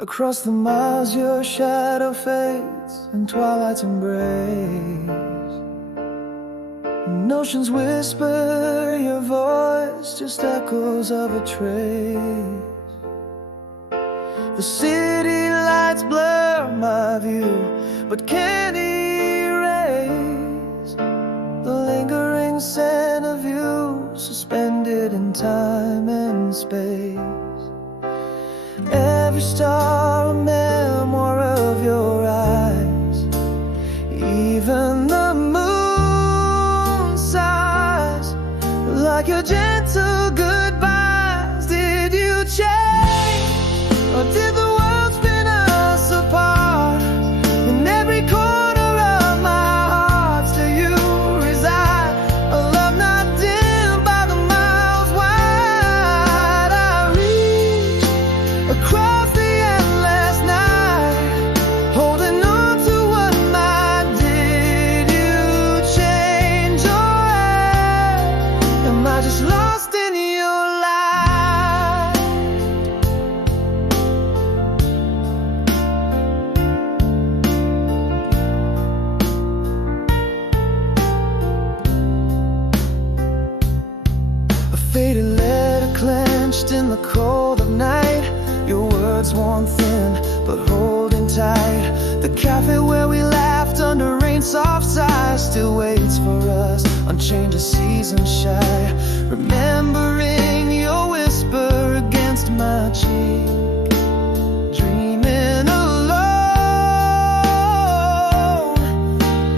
Across the miles your shadow fades and twilight's embrace. And oceans whisper, your voice just echoes of a trace. The city lights blur my view, but can't erase the lingering scent of you, suspended in time and space. Every star a memoir of your eyes, even the moon sighs like your gentle goodbyes. Did you change, or did the world spin us apart? In every corner of my heart still you reside, a love not dimmed by the miles wide. I reach across the endless night, holding on to what might. Did you change, or am I just lost in your light? A faded letter clenched in the cold of night, your words worn thin but holding tight. The cafe where we laughed under rain soft sighs still waits for us, unchained a season shy. Remembering your whisper against my cheek, dreaming alone,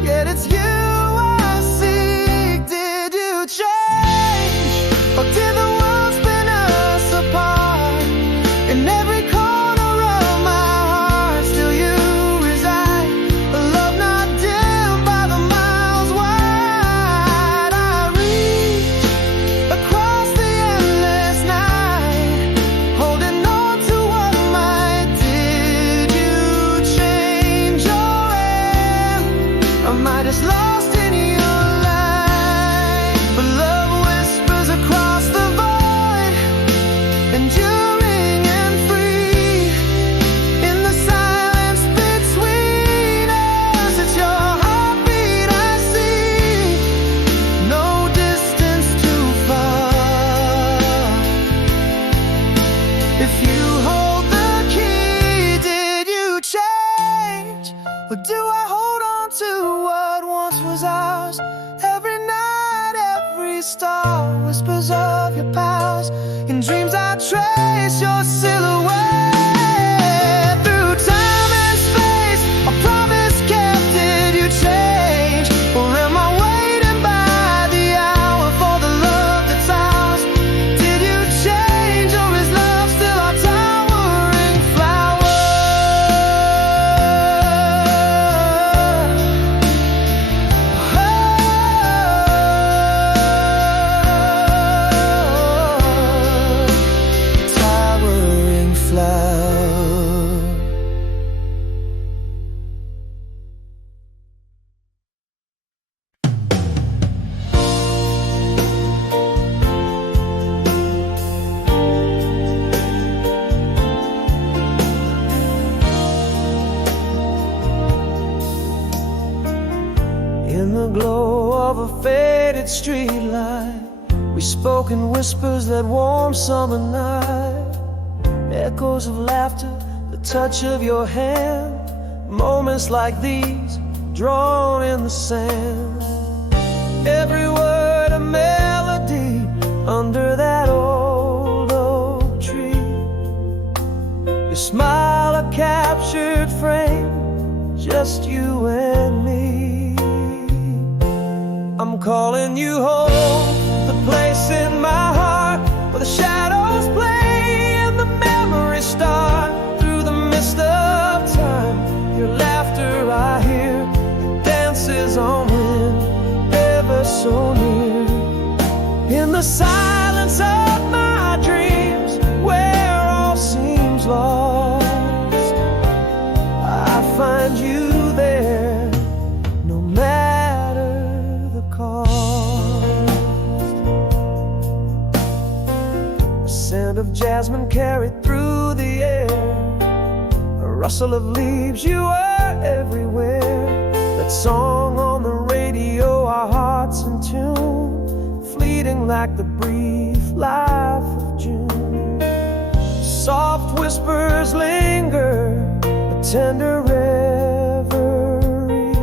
yet it's you I seek. Did you change, or did the world spin us apart? In every corner of my heart still you reside, a love not dimmed by the miles wide. I reach across the endless night, holding on to what might. Did you change, or am I just lost in your light? But love whispers across the void, enduring and free. In the silence between us, it's your heartbeat I see. No distance too far. If you hold the key, did you change, or do I hold on to what once was ours? Every night, every star whispers of your powers. In dreams I trace your silhouette through time and space. A promise kept. Did you change, or am I waiting by the hour for the love that's ours? Did you change, or is love still our towering flower? Towering flower. In the glow of a faded streetlight, we spoke in whispers that warm summer night. Echoes of laughter, the touch of your hand, moments like these drawn in the sand. Every word a melody under that old oak tree. Your smile a captured frame, just you and me. I'm calling you home, the place in my heart where the shadows play and the memories start. Through the mist of time, your laughter I hear, it dances on wind, ever so near. In the silence of my dreams, where all seems lost, I find you there, no matter the cost. The scent of jasmine carried through the air, rustle of leaves, you are everywhere. That song on the radio, our hearts in tune, fleeting like the brief life of June. Soft whispers linger, a tender reverie.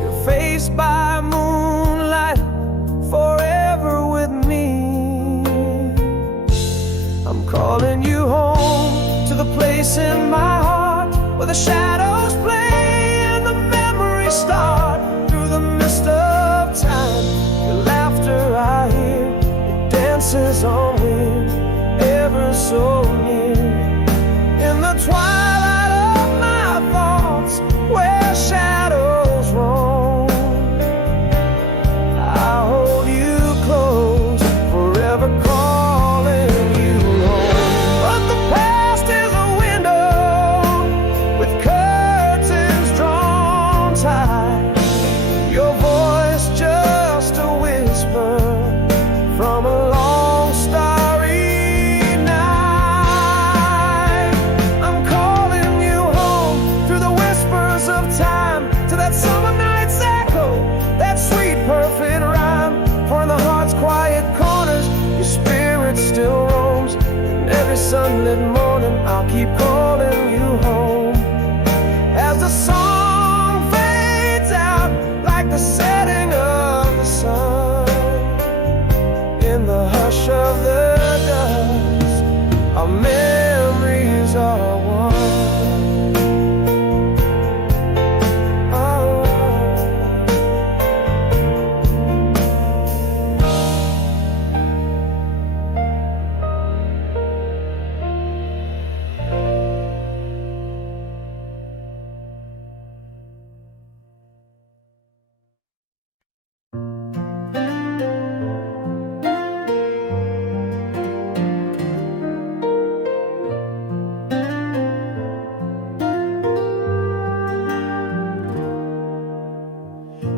You're faced by moonlight, forever with me. I'm calling you home to the place in my heart where the shadows play and the memories start. Through the mist of time, your laughter I hear, it dances on wind, ever so near. In the twilight of my thoughts, where shadows roam, I hold you close, forever calling you home. But the past is a window with curtains drawn tight. Your voice just a whisper from a long starry night. I'm calling you home through the whispers of time, to that summer night's echo, that sweet perfect rhyme. For in the heart's quiet corners, your spirit still roams. And every sunlit morning, I'll keep calling you home. As the song fades out, like the setting of the sun, in the hush of the dusk, our memories are one.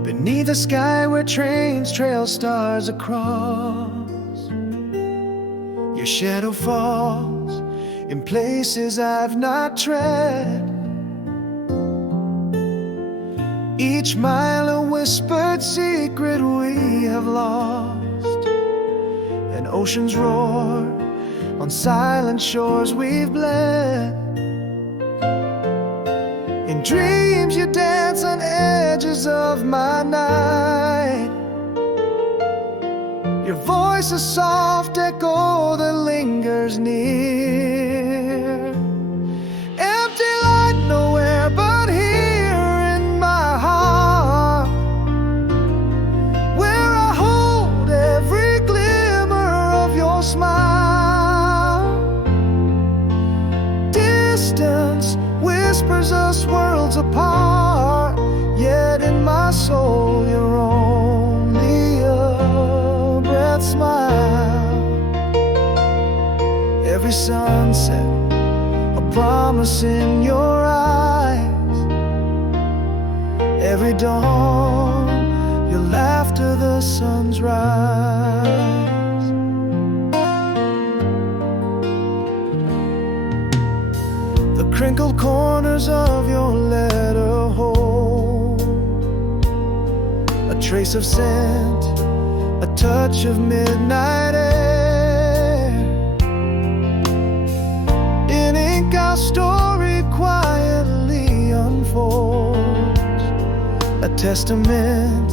Beneath the sky where trains trail stars across, your shadow falls in places I've not tread. Each mile a whispered secret we have lost, and oceans roar on silent shores we've bled. In dreams you dance on edges of my night, your voice a soft echo that lingers near. Empty light nowhere but here in my heart, where I hold every glimmer of your smile. Distance whispers us worlds apart, yet in my soul you're only a breath smile. Every sunset a promise in your eyes, every dawn your laughter, the sun's rise. The crinkled corners of your letter hold a trace of scent, a touch of midnight air. In ink our story quietly unfolds, a testament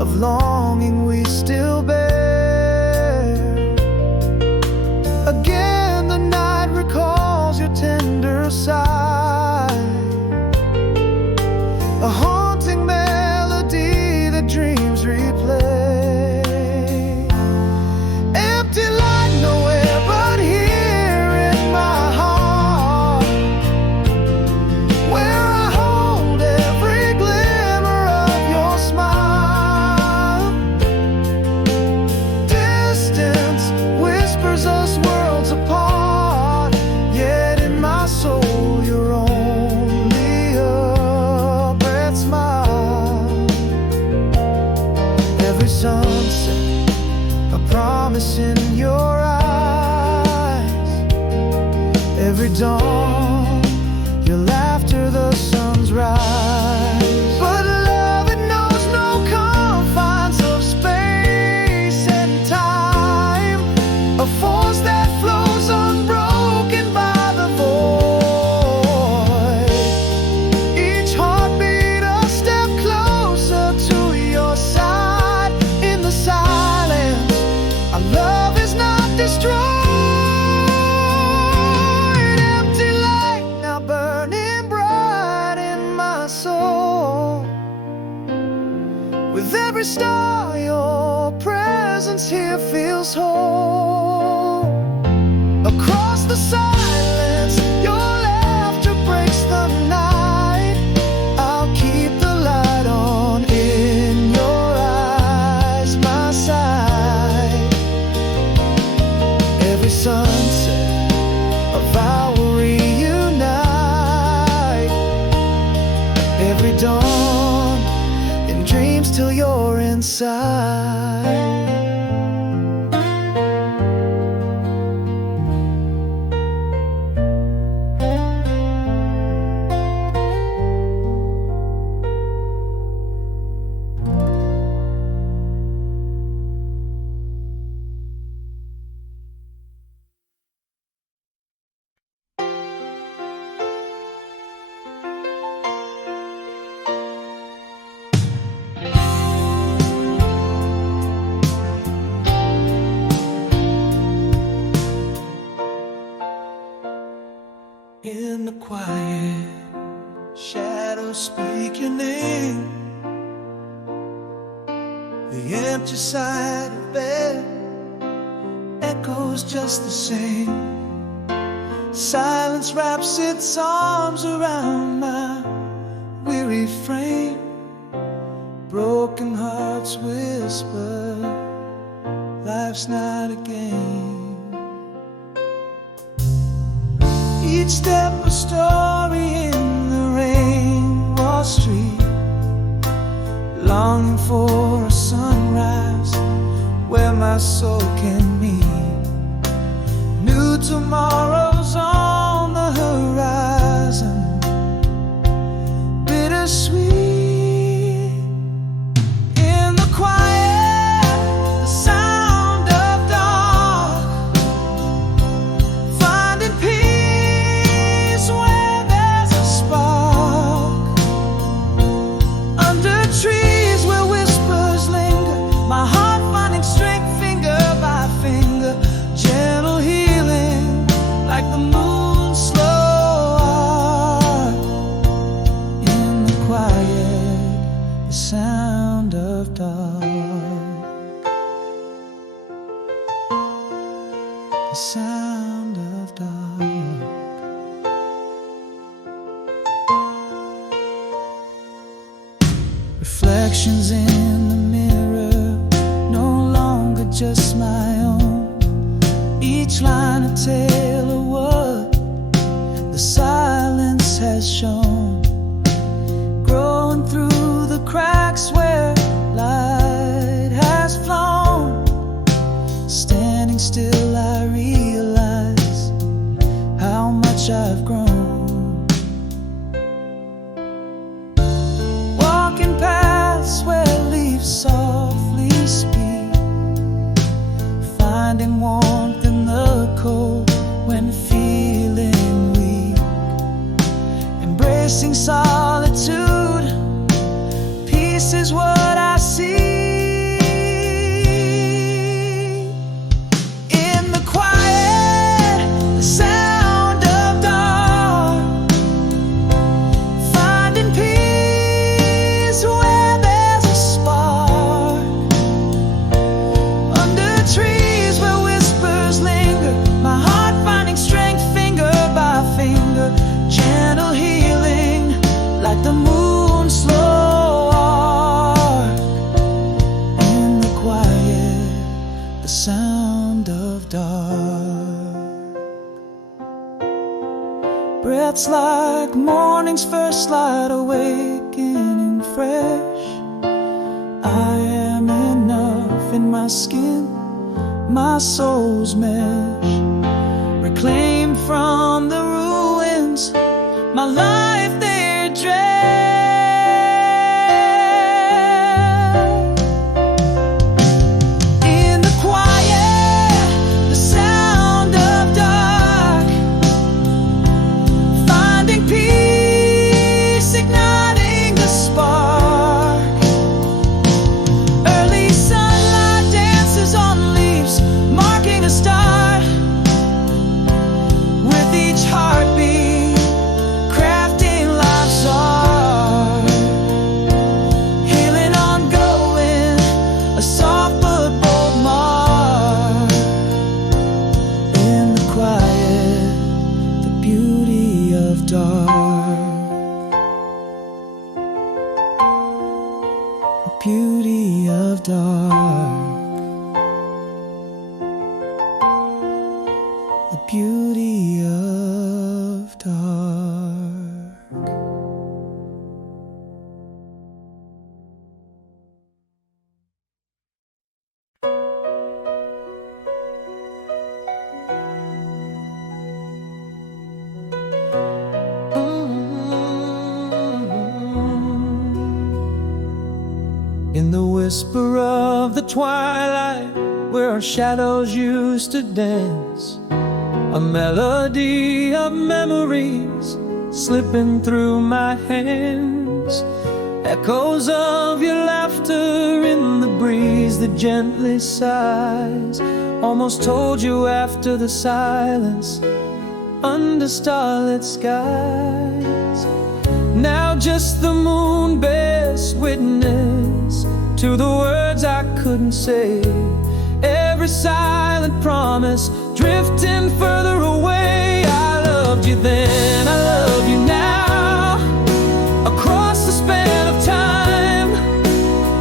of longing we still bear. Again the night recalls your tender sigh, a haunting melody that dreams replay. Empty light nowhere but here in my heart, where I hold every glimmer of your smile. every star, your presence here feels whole. Across the silence, your laughter breaks the night. I'll keep the light on in your eyes, my side. Every sunset, a vow will reunite. Every dawn, in dreams till you're inside. In the quiet, shadows speak your name. The empty side of bed echoes just the same. Silence wraps its arms around my weary frame. Broken hearts whisper, life's not a game. Each step a story in the rain, Wall Street, longing for a sunrise where my soul can meet. New tomorrows on the horizon, bittersweet. In the quiet, the sound of dawn, finding peace where there's a spark. Under trees where whispers linger, my heart finding strength finger by finger. Gentle healing like the moon's slow arc. In the quiet, the sound of dark. The sound of dark. Reflections in the mirror, no longer just my own. Each line a tale of what the silence has shown. Growing through the cracks where light has flown. Standing still I realize how much I've grown. Walking paths where leaves softly speak, finding warmth in the cold when feeling weak. Embracing solitude, peace is what I see. In the quiet, the sound of dawn, finding peace where there's a spark. Under trees where whispers linger, my heart finding strength finger by finger. Gentle healing like the moon's slow arc. In the quiet, the sound of dark. Breaths like morning's first light, awakening fresh. I am enough in my skin, my soul's mesh. Reclaimed from the ruins, my life there dread. In the quiet, the sound of dark, finding peace, igniting the spark. Early sunlight dances on leaves, marking a start. With each heartbeat, crafting life. whisper of the twilight where our shadows used to dance, a melody of memories slipping through my hands, echoes of your laughter in the breeze that gently sighs. Almost told you after the silence under starlit skies. Now just the moon bears witness to the words I couldn't say. Every silent promise drifting further away. I loved you then, I love you now, across the span of time,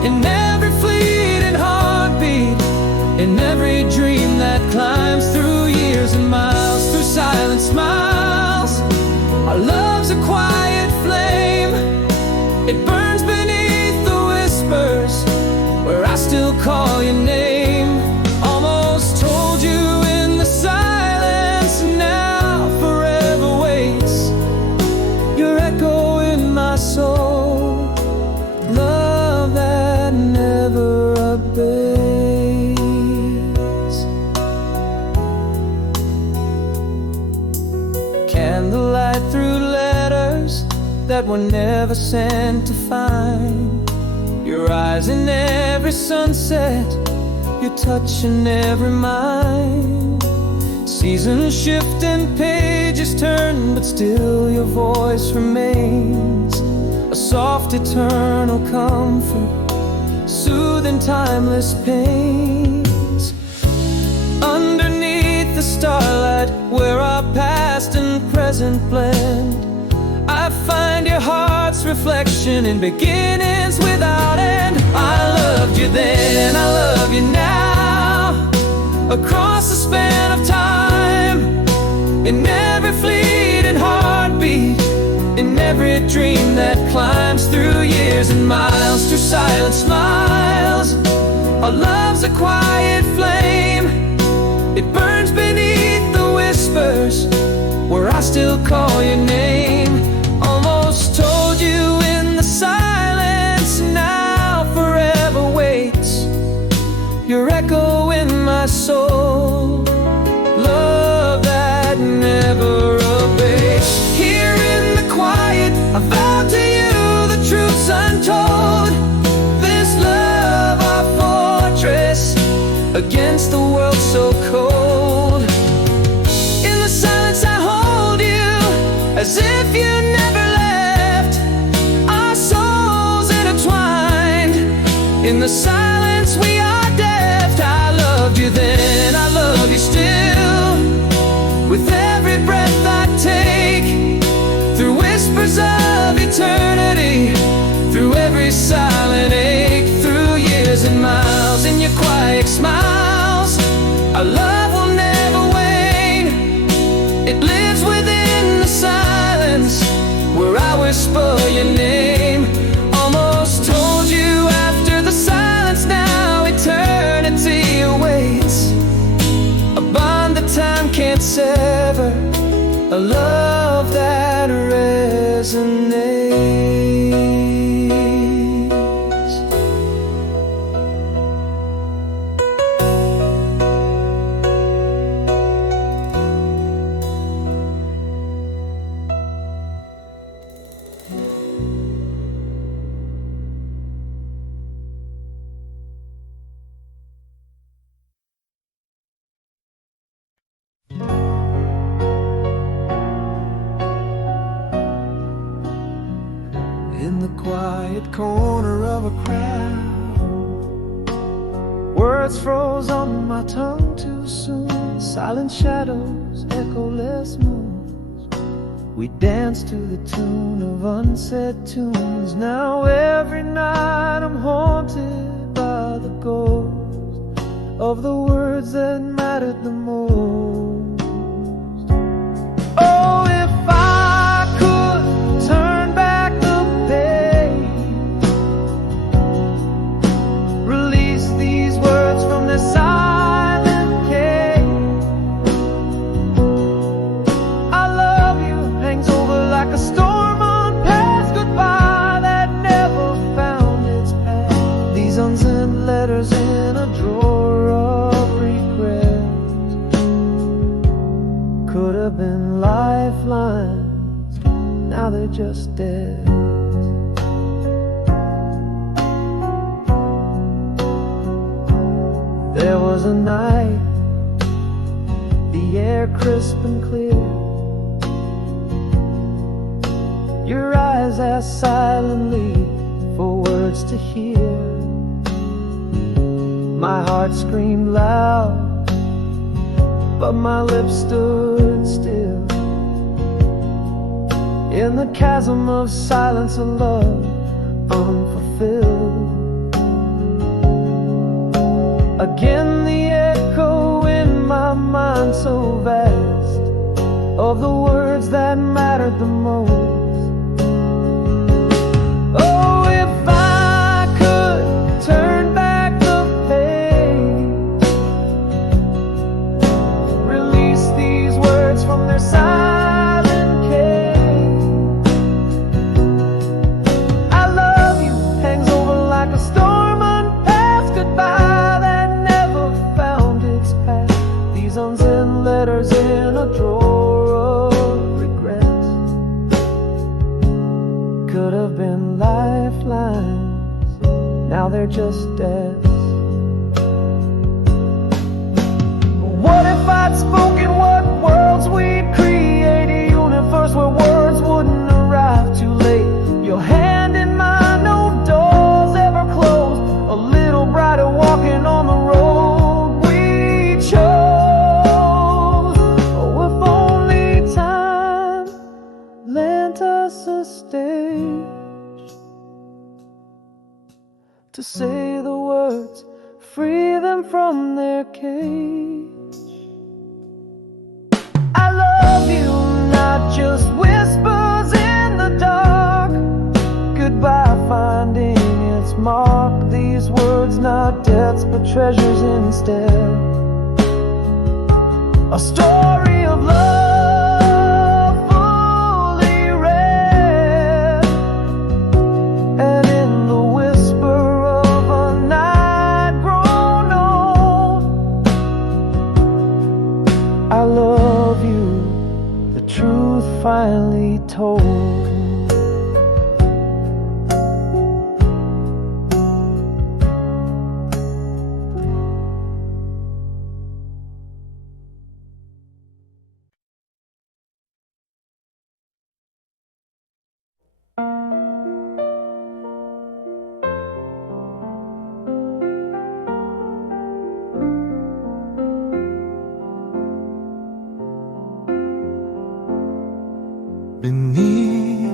in every fleeting heartbeat, in every dream that climbs through years and miles, through silent smiles. Our love's a quiet flame, it burns beneath the whispers where I still call your name. Almost told you in the silence, now forever waits your echo in my soul. Love that never abates. Candlelight through letters that were never sent to find, your eyes in every sunset, your touch in every mind. Seasons shift and pages turn, but still your voice remains, a soft eternal comfort, soothing timeless pains. Underneath the starlight where our past and present blend, I find your heart's reflection in beginnings without end. I loved you then, I love you now, across the span of time, in every fleeting heartbeat, in every dream that climbs through years and miles, through silent smiles. Our love's a quiet flame, it burns beneath the whispers where I still call your name. Almost told you in the silence, now forever waits your echo in my soul. Love that never abates. Here in the quiet, I vow to you the truth's untold. This love, our fortress, against the world so cold. In the silence I hold you, as if you never left. Our souls intertwined, in the silence we are deft. I loved you then, I love you still, with every breath I take, through whispers of eternity, through every silent ache, through years and miles, in your quiet smiles. Our love will never wane, it lives within the silence where I whisper your name. Almost told you after the silence, now eternity awaits, a bond that time can't sever, a love that resonates. In the quiet corner of a crowd, words froze on my tongue too soon. Silent shadows, echoless moons, we danced to the tune of unsaid tunes. Now every night I'm haunted by the ghost of the words that mattered the most. Oh, if I could turn back the page, release these words from their silent cage. I love you hangs over like a storm on past goodbye that never found its path. These unsaid just dead. There was a night, the air crisp and clear. Your eyes asked silently for words to hear. My heart screamed loud, but my lips stood still. In the chasm of silence, a love unfulfilled. Again the echo in my mind so vast of the words that mattered the most. Oh, if I could turn back the page, release these words from their silent cage. I love you hangs over like a storm unpassed goodbye that never found its path. These unsent letters in a drawer of regrets could have been lifelines, now they're just deaths. What if I'd spoken what worlds we'd create, a universe where words wouldn't arrive too late. Your hand in mine, no doors ever closed, a little brighter walking on the road we chose. Oh, if only time lent us a stage to say the words, free them from their cage. I love you, not just whispers in the dark. Goodbye finding its mark. These words not deaths but treasures instead. A story of love fully read, and in the whisper of a night grown old, I love you, the truth finally told. Beneath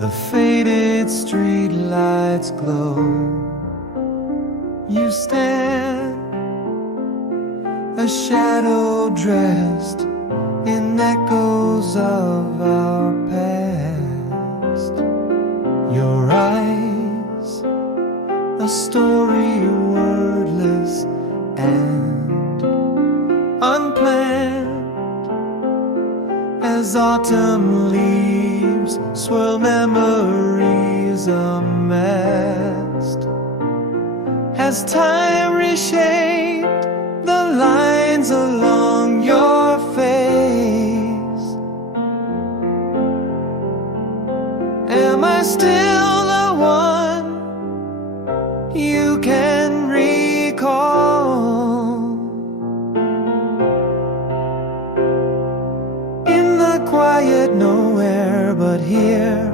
the faded street lights glow, you stand, a shadow dressed in echoes of our past. Your eyes, a story wordless and unplanned, as autumn leaves swirl memories amassed. Has time reshaped the lines along your face? Am I still the one you can recall? Quiet nowhere but here,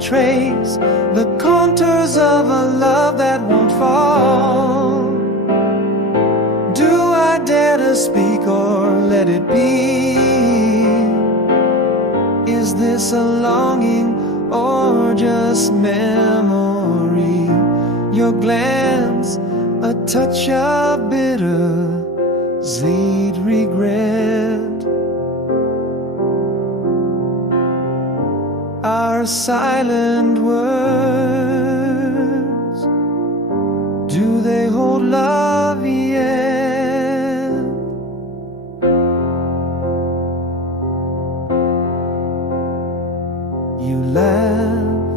trace the contours of a love that won't fall. Do I dare to speak or let it be? Is this a longing or just memory? Your glance, a touch of bitter sweet regret. Our silent words, do they hold love yet? You laugh,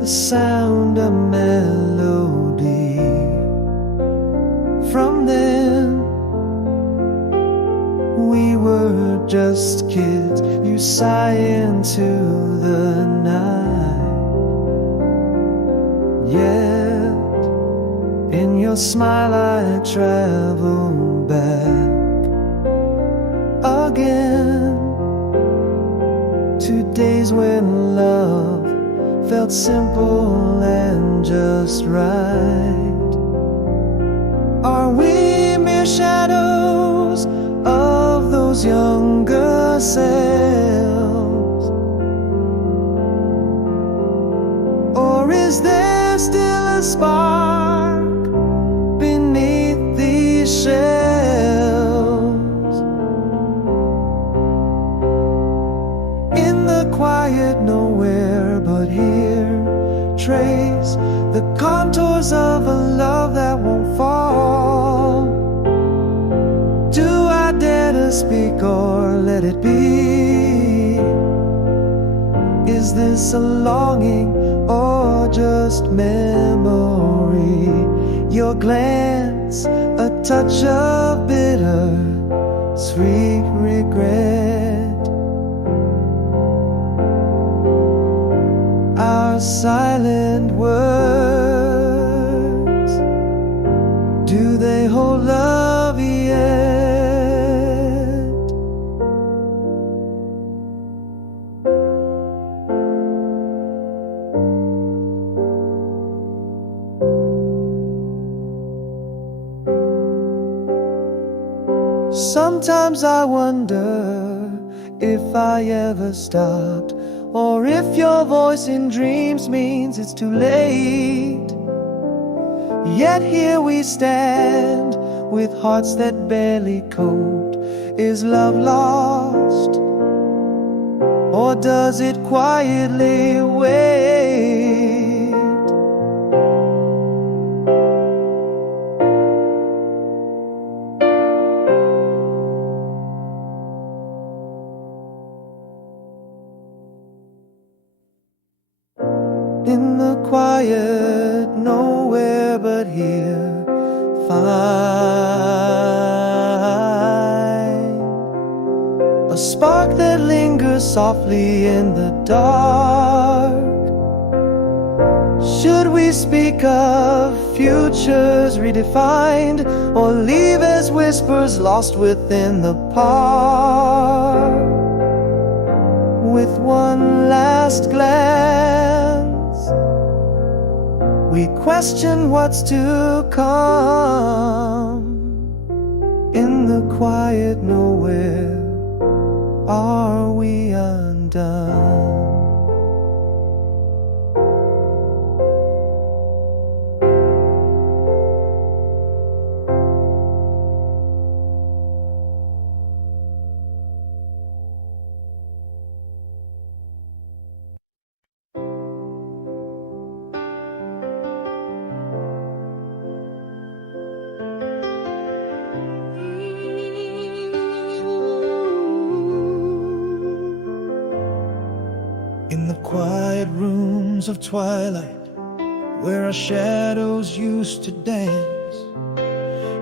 the sound of melody. From then, we were just kids. You you sigh into the night. Yet in your smile I travel back again to days when love felt simple and just right. Are we mere shadows of those younger selves? Or is there still a spark beneath these shells? In the quiet nowhere but here, trace the contours of a love that won't fall. Do I dare to speak or let it be? Is this a longing or just memory? Your glance, a touch of bitter, sweet regret. Our silent words, do they hold love yet? Sometimes I wonder if I ever stopped, or if your voice in dreams means it's too late. Yet here we stand with hearts that barely cope. Is love lost, or does it quietly wait? In the quiet, nowhere but here, find a spark that lingers softly in the dark. Should we speak of futures redefined, or leave as whispers lost within the park? With one last glance, we question what's to come. In the quiet nowhere, are we undone? In the quiet rooms of twilight, where our shadows used to dance,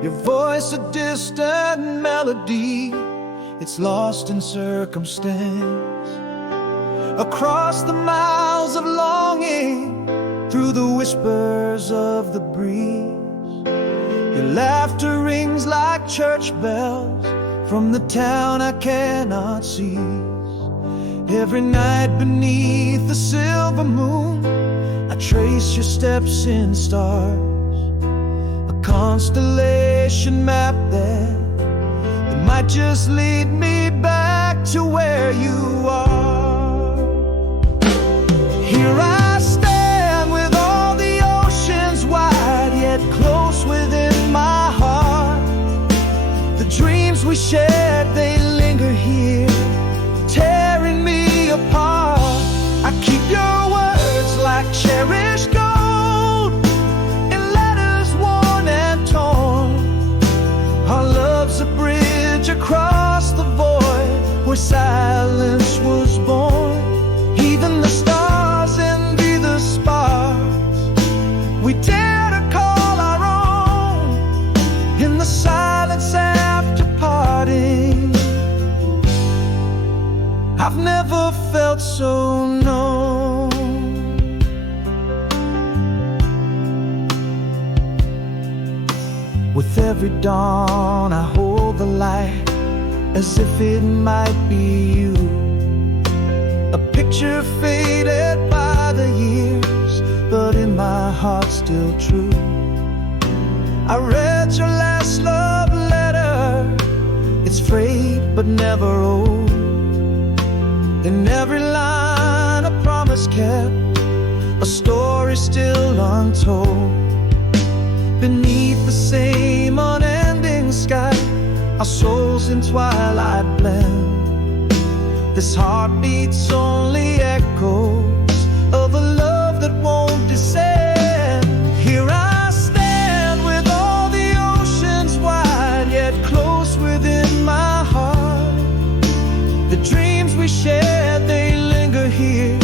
your voice a distant melody, it's lost in circumstance. Across the miles of longing, through the whispers of the breeze, your laughter rings like church bells from the town I cannot see. Every night beneath the silver moon, I trace your steps in stars, a constellation map that might just lead me back to where you are. Here I stand with all the oceans wide, yet close within my heart. The dreams we shared, they linger here, tearing me apart. I keep your words like cherished gold in letters worn and torn. Our love's a bridge across the void where silence was known. With every dawn I hold the light as if it might be you. A picture faded by the years, but in my heart still true. I read your last love letter. It's frayed but never old. In every line a promise kept, a story still untold. Beneath the same unending sky, our souls in twilight blend. This heart beats only echoes of a love that won't descend. Here I stand with all the oceans wide, yet close within my heart. The dreams we shared, they linger here,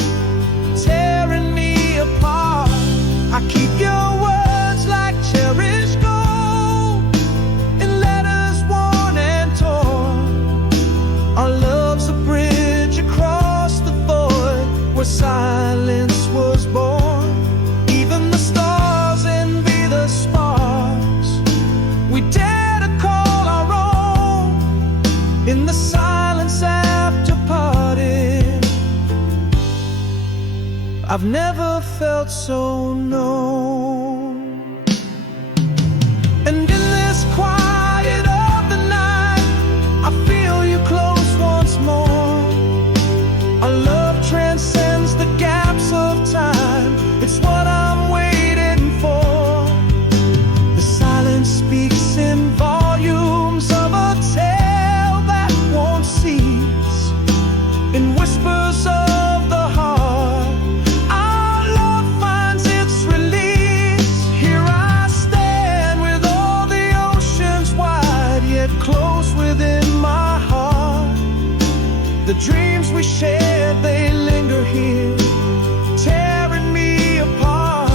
tearing me apart. I keep your words like cherished gold in letters worn and torn. Our love's a bridge across the void where silence was born. Even the stars envy the sparks we dare to call our own. In the silence after parting, I've never felt so known. And in this quiet of the night, I feel you close once more. Our love transcends the gaps of time. It's what I'm waiting for. The silence speaks in volumes of a tale that won't cease. In whispers of the heart, our love finds its release. Here I stand with all the oceans wide, yet close within my heart. The dreams we shared, they linger here, tearing me apart.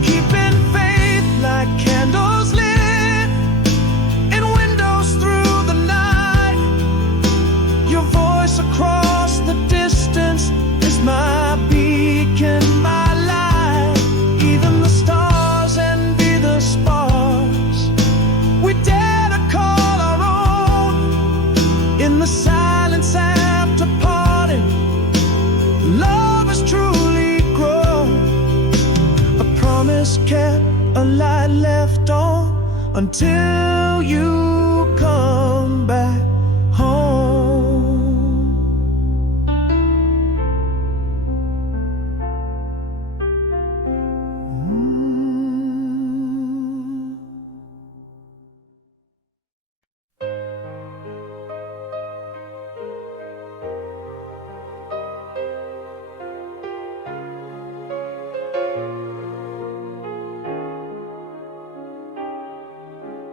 Keeping faith like candles lit in windows through the night. Your voice across the distance is my beacon, my light. Even the stars envy the sparks we dare to call our own. In the silence after parting, love has truly grown. A promise kept, a light left on, until you come back home.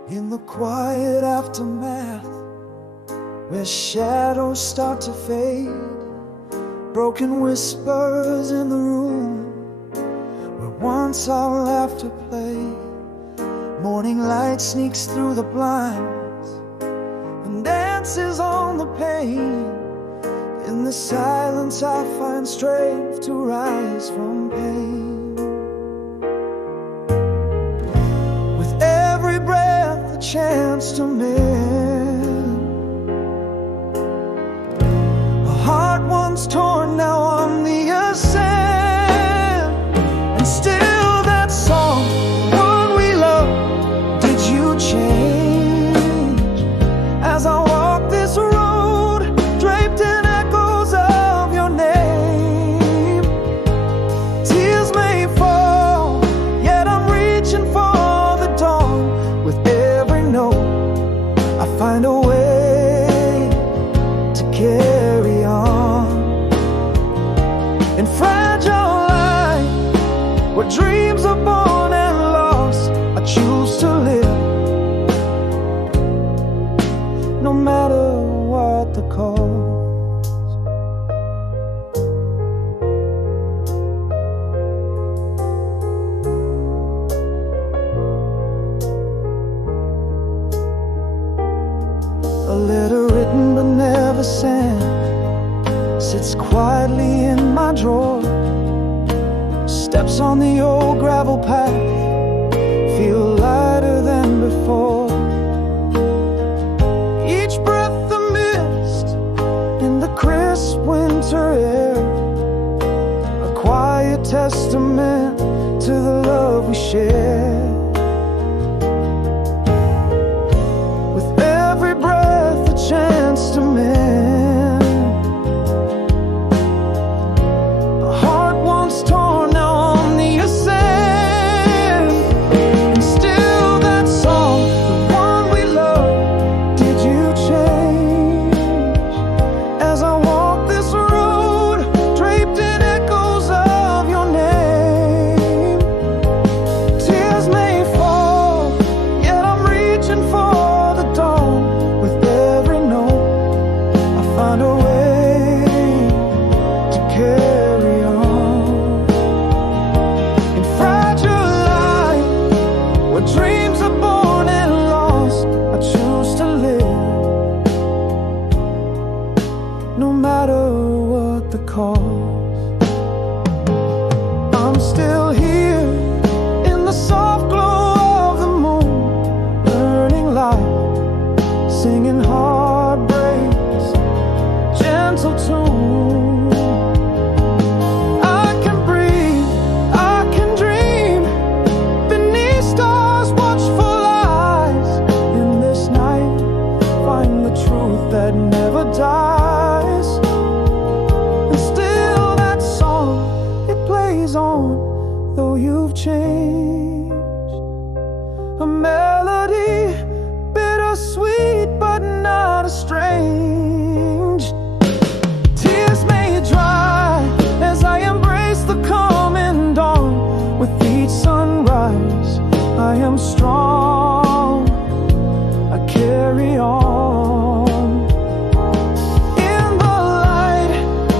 In the quiet aftermath, where shadows start to fade, broken whispers in the room where once our laughter played. Morning light sneaks through the blinds and dances on the pane. In the silence I find strength to rise from pain. With every breath a chance to mend. A heart once torn, now on the ascent. And still that song, the one we love, did you change? As I walk this road, draped in echoes of your name. Tears may fall, yet I'm reaching for the dawn. With every note, I find a way to carry on. In fragile life, where dreams are born and lost, I choose to live, no matter what the cost. A letter written but never sent sits quietly in my steps on the old gravel path feel lighter than before. Each breath a mist in the crisp winter air, a quiet testament to the love we share. With every breath a chance to mend, a heart once torn now on the ascent. And still that song, the one we love, did you change? As I walk this road draped in echoes of your name, tears may fall, yet I'm reaching for the dawn. With every note I find a way to carry on. In fragile life, where dreams are born and lost, I choose to live, no matter what the cost. I'm still here in the soft glow of the moon, learning life, singing heartbreaks, gentle tune. I can breathe, I can dream beneath stars' watchful eyes. In this night, find the truth that never dies. And still that song, it plays on, though you've changed. A melody, bittersweet but not estranged. Tears may dry as I embrace the coming dawn. With each sunrise, I am strong, I carry on. In the light,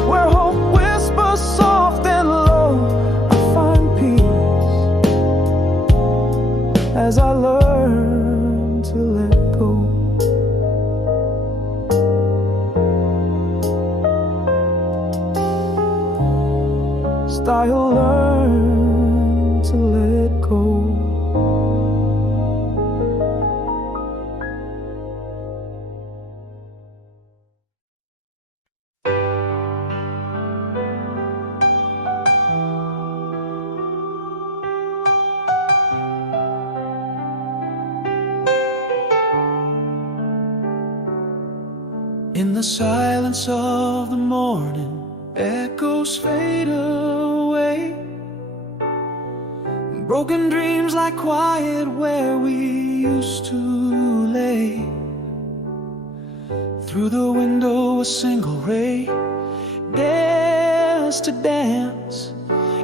where hope whispers soft and low, I find peace as I learn to let go. I'll learn to let go. In the silence of the morning, echoes fade away. Broken dreams lie quiet where we used to lay. Through the window a single ray dares to dance.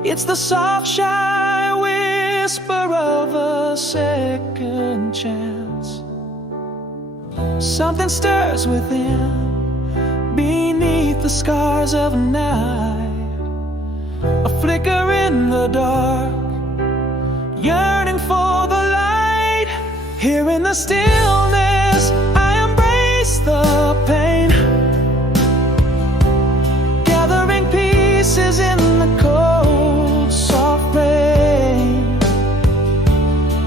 It's the soft, shy whisper of a second chance. Something stirs within, beneath the scars of a night. A flicker in the dark, yearning for the light. Here in the stillness, I embrace the pain, gathering pieces in the cold, soft rain.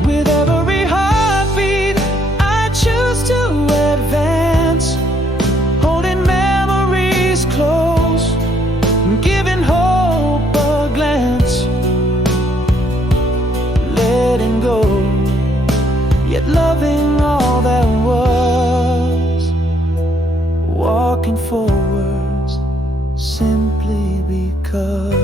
With every heartbeat, I choose to advance, holding memories close, giving hope a glance. Letting go, yet loving all that was. Walking forwards simply because.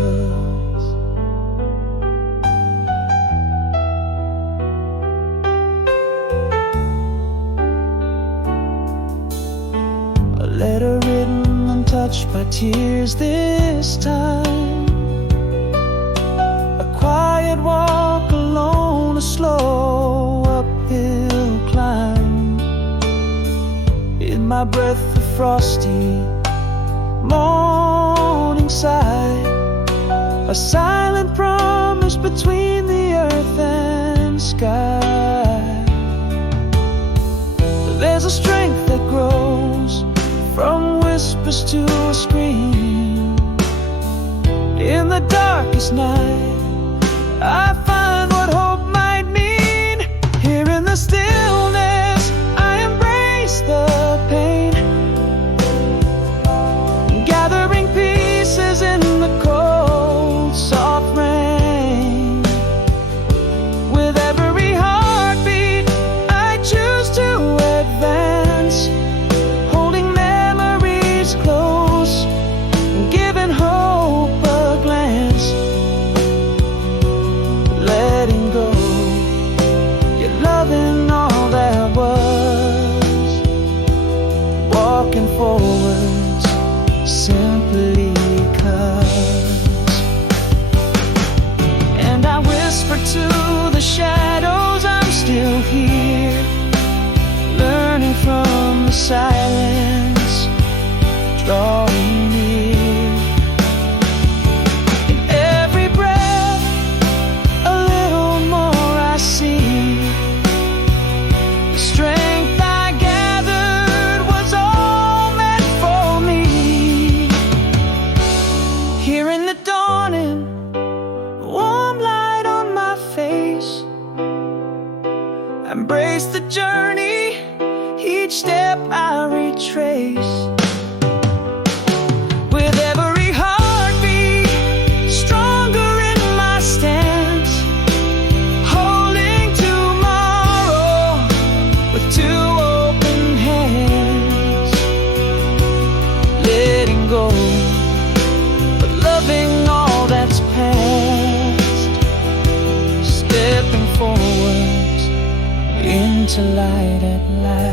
A letter written untouched by tears this time. A quiet walk alone, a slow uphill climb. In my breath the frosty morning sigh, a silent promise between the earth and sky. There's a strength that grows from whispers to a scream. In the darkest night, I find what hope might mean. Here in the stillness, I embrace the pain, gathering pieces in the cold, soft rain. With every heartbeat, I choose to advance, holding memories close, giving hope a glance. Letting go, you're loving all that was, walking forwards simply 'cause. And I whisper to the shadows, I'm still here, learning from the silence, drawing near. In every breath, a little more I see. The strength I gathered was all meant for me. Here in the dawning, warm light on my face, embrace the journey, each step I retrace. With every heartbeat, stronger in my stance, holding tomorrow with two open hands. Letting go, but loving all that's past, stepping forwards into light at last.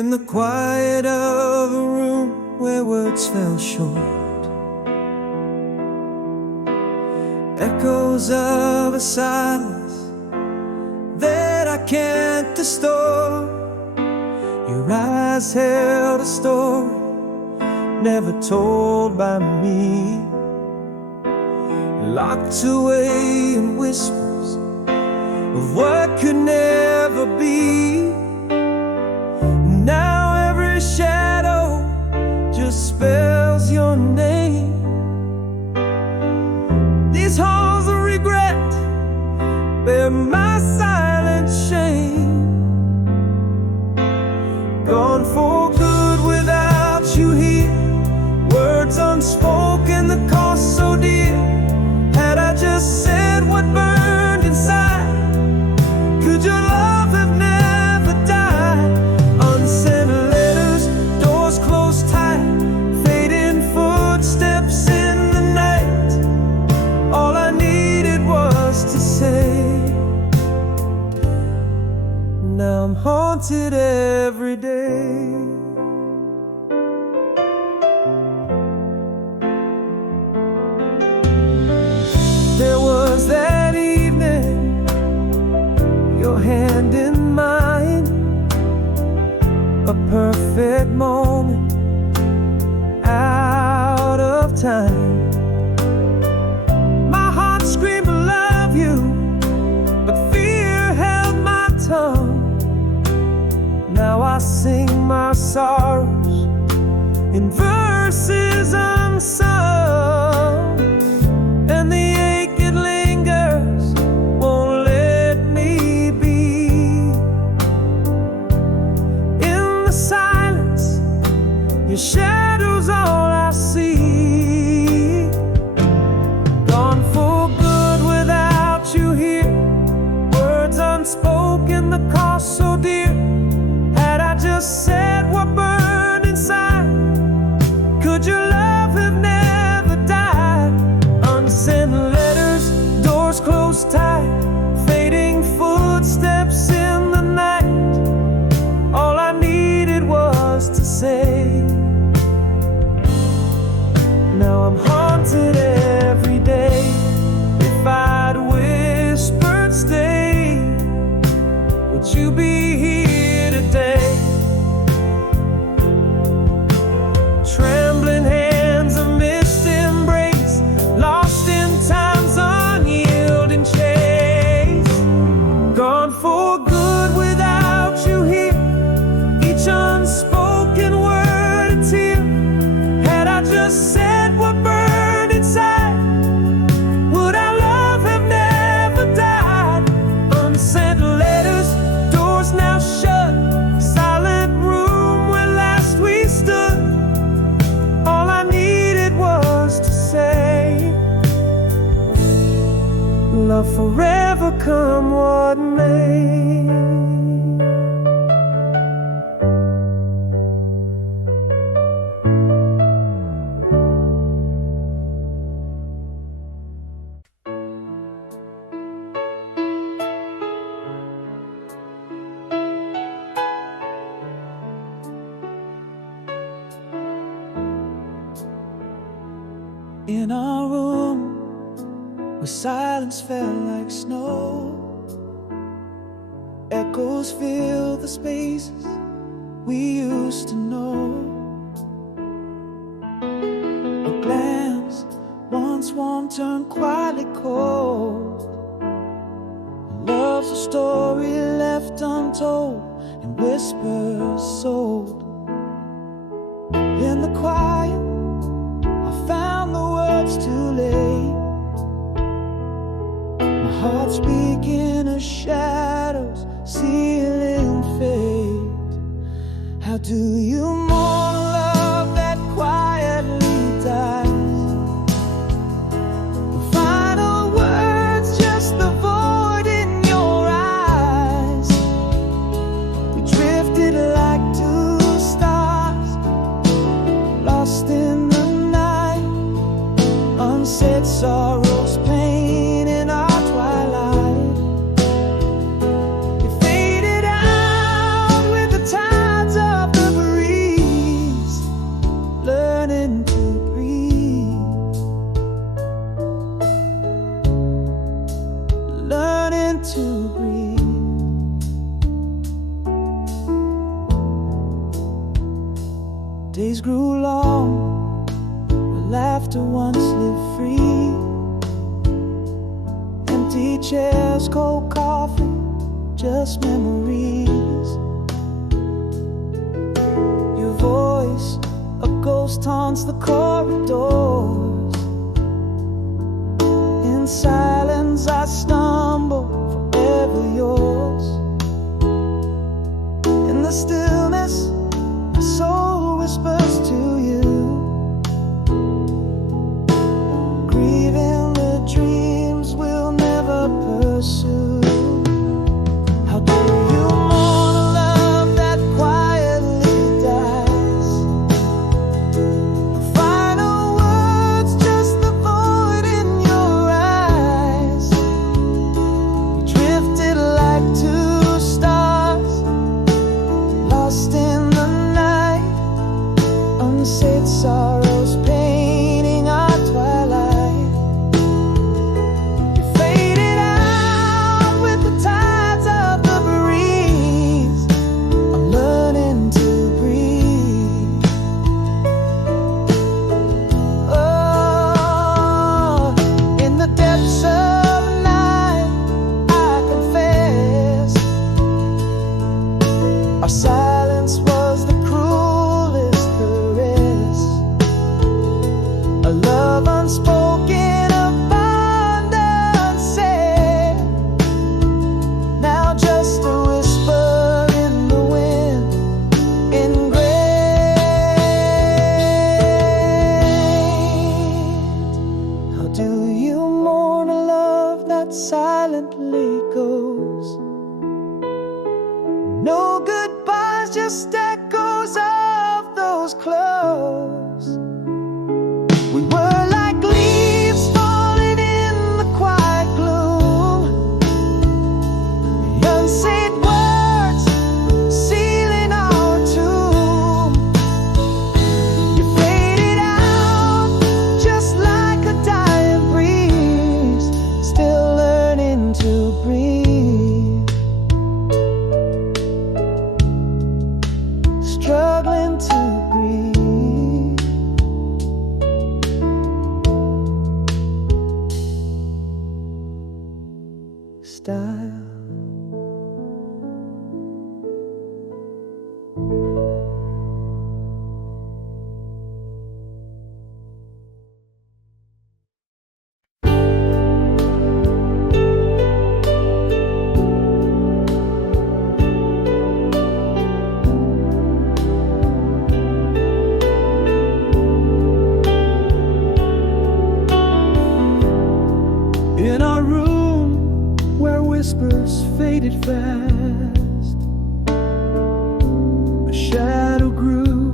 In the quiet of a room where words fell short, echoes of a silence that I can't distort. Your eyes held a story never told by me, locked away in whispers of what could never be. Now every shadow just spells your name. These halls of regret bear my silent shame. Gone for good without you here, words unspoken that cost so dear. Had I just said what burned inside, could your love have never died? Unsent letters, doors closed tight, fading footsteps in the night. All I needed was to say. Now I'm haunted every day. There was that evening, your hand in mine, a perfect moment out of time. My heart screamed I love you, but fear held my tongue. Now I sing my sorrows in verses unsung, and the ache it lingers, won't let me be. In the silence, your shadow's all I see. Gone for good without you here, words unspoken that cost so dear. Had I just said what burned inside, could your love have never died? Unsent letters, doors closed tight, fading footsteps in the night. All I needed was to say. Now I'm haunted said what burned inside? Would our love have never died? Unsent letters, doors now shut, silent room where last we stood. All I needed was to say, love forever, come what may. In our room, where silence fell like snow, echoes fill the spaces we used to know. A glance, once warm, turned quietly cold. Love's a story left untold and whispers sold. In the quiet, I found the words too late. My heart speaking of shadows, sealing fate. How do you mourn a love that quietly dies? The final words, just the void in your eyes. We drifted like two stars, lost in the night. Unsaid sorrows, pain in our twilight. It faded out with the tides of the breeze, learning to breathe, learning to breathe. Days grew long, where laughter once lived free. Empty chairs, cold coffee, just memories. Your voice, a ghost haunts the corridors. In silence I stumble, forever yours. In the stillness, my soul whispers to you, grieving the dreams we'll never pursue. How do you mourn a love that quietly dies? The final words, just the void in your eyes. We drifted like two stars, lost in the night. faded fast. A shadow grew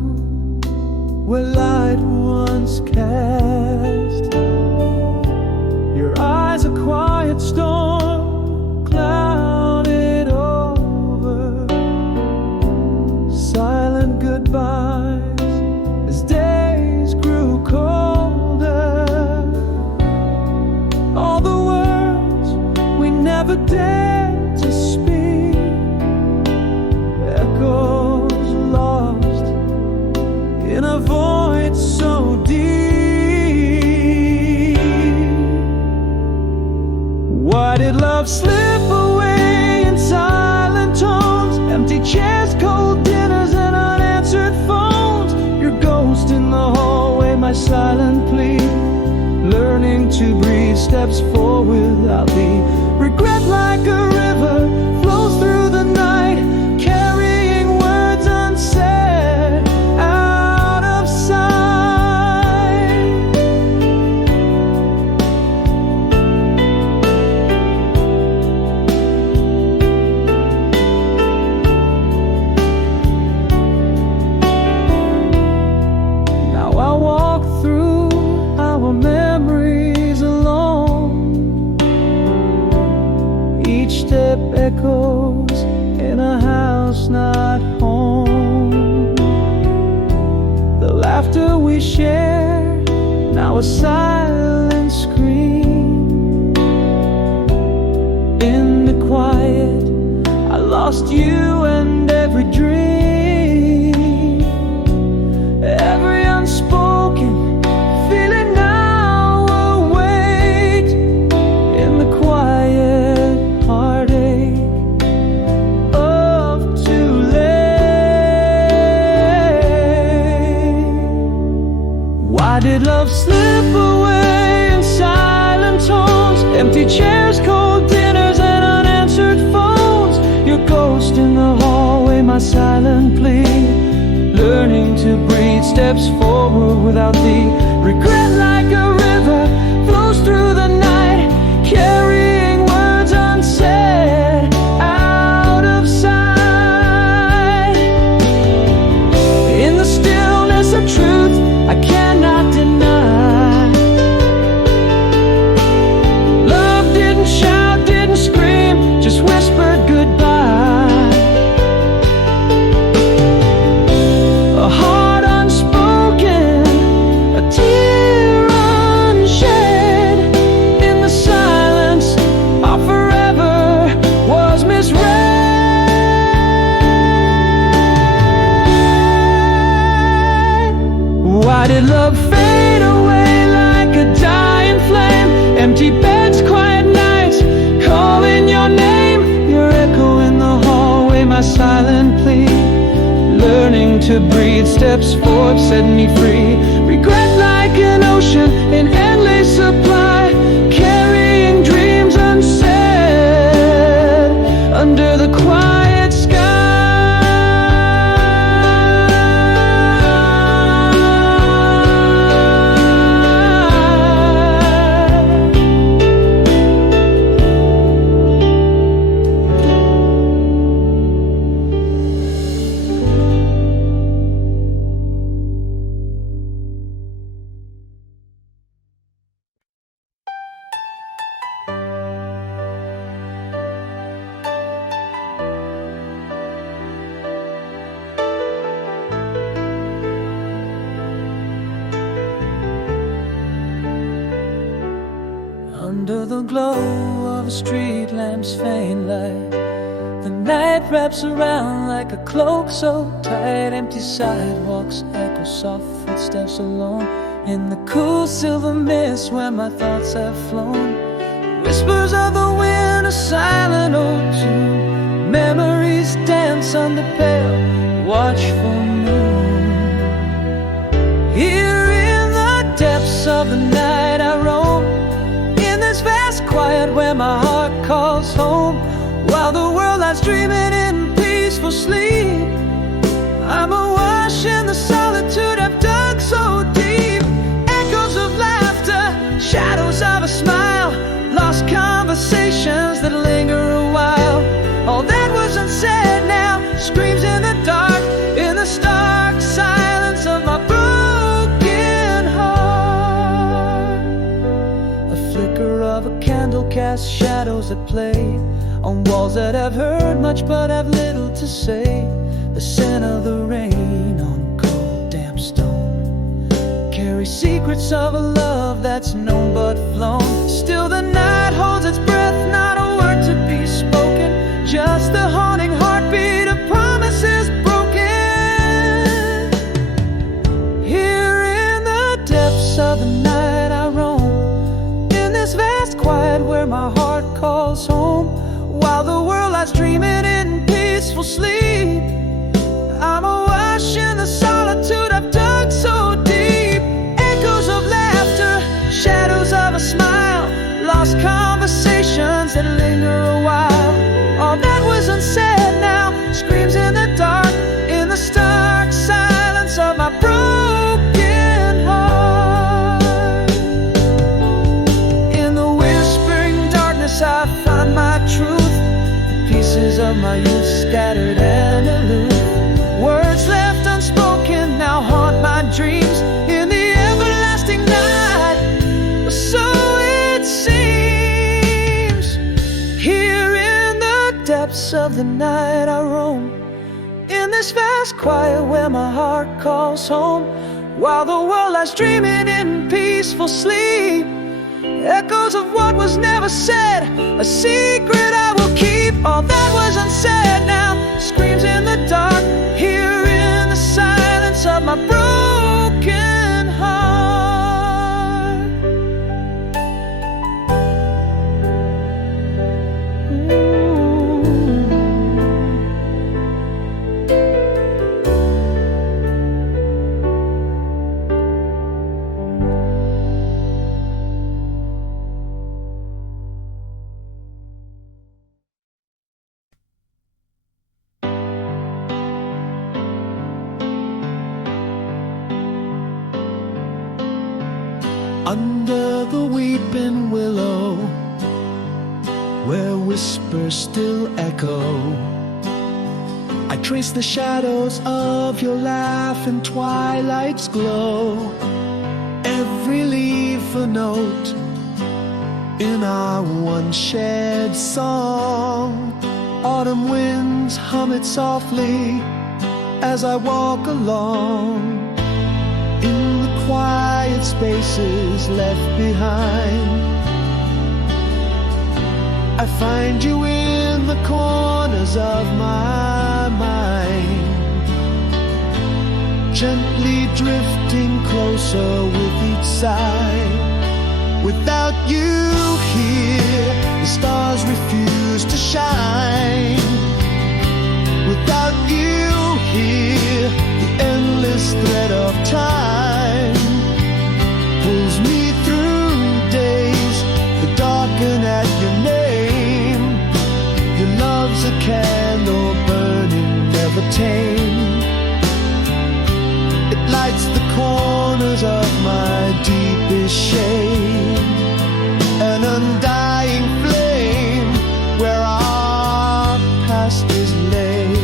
where light once cast. Your eyes a quiet storm clouded over. Silent goodbyes as days grew colder. All the words we never dared to speak, echoes lost in a void so deep. Why did love slip away in silent tones? Empty chairs, cold dinners, and unanswered phones. Your ghost in the hallway, my silent plea. Learning to breathe steps forward without thee. Regret like a river flows through the night, carrying words unsaid out of sight. Now I walk through our memories alone. Each step echoes in a house not home. The laughter we share, now a silent scream. In the quiet, I lost you and every dream. Every unspoken feeling now awake. In the quiet heartache of too late. Why did love slip away in silent tones? Empty chairs, cold dinners, and unanswered phones. Your ghost in the hallway, my silent plea. Learning to breathe steps forward without thee. Regret like a river flows through the night, carrying words unsaid out of sight. In the stillness of truth, I cannot deny. Love didn't shout, didn't scream, just whispered goodbye. A heart unspoken, a tear unshed. In the silence, our forever was misread. Why did love fade away like a dying flame? Empty beds, quiet nights, calling your name. Your echo in the hallway, my silent plea. Learning to breathe steps forward set me free. Regret like an ocean in endless supply, carrying dreams unsaid under the quiet sky. Under the glow of a street lamp's faint light, the night wraps around like a cloak so tight. Empty sidewalks echo soft footsteps alone. In the cool silver mist where my thoughts have flown, whispers of the wind, a silent ode to memories dance under pale watchful moon. Here in the depths of the night I roam, in this vast quiet where my heart calls home. While the world lies dreaming in peaceful sleep, I'm awash in the solitude I've dug so deep. Echoes of laughter, shadows of a smile, lost conversations that linger a while. cast shadows at play on walls that have heard much but have little to say. The scent of the rain on cold, damp stone carries secrets of a love that's known but flown. Still the night holds its breath, not a word to be spoken, just the haunting heartbeat of promises broken. Here in the depths of the night I roam, in this vast quiet where my heart calls home. While the world lies dreaming in peaceful sleep, I'm awash in the solitude I've dug so deep. Echoes of laughter, shadows of a smile, lost conversations that linger a while. All that was unsaid now screams in the dark, in the stark silence of my broken heart. In the whispering darkness I find my truth, the pieces of my youth scattered and aloof. Words left unspoken now haunt my dreams in the everlasting night, or so it seems. Here in the depths of the night I roam, in this vast quiet where my heart calls home. While the world lies dreaming in peaceful sleep, echoes of what was never said, a secret I will keep. All that was unsaid now screams in the dark, here in the silence of my broken heart. Under the weeping willow, where whispers still echo, I trace the shadows of your laugh in twilight's glow. Every leaf a note in our one shared song. Autumn winds hum it softly as I walk along. In the quiet spaces left behind, I find you in the corners of my mind, gently drifting closer with each sigh. Without you here, the stars refuse to shine. Without you here, the endless thread of time pulls me through days that darken at your name. Your love's a candle burning, never tame. It lights the corners of my deepest shame, an undying flame where our past is laid.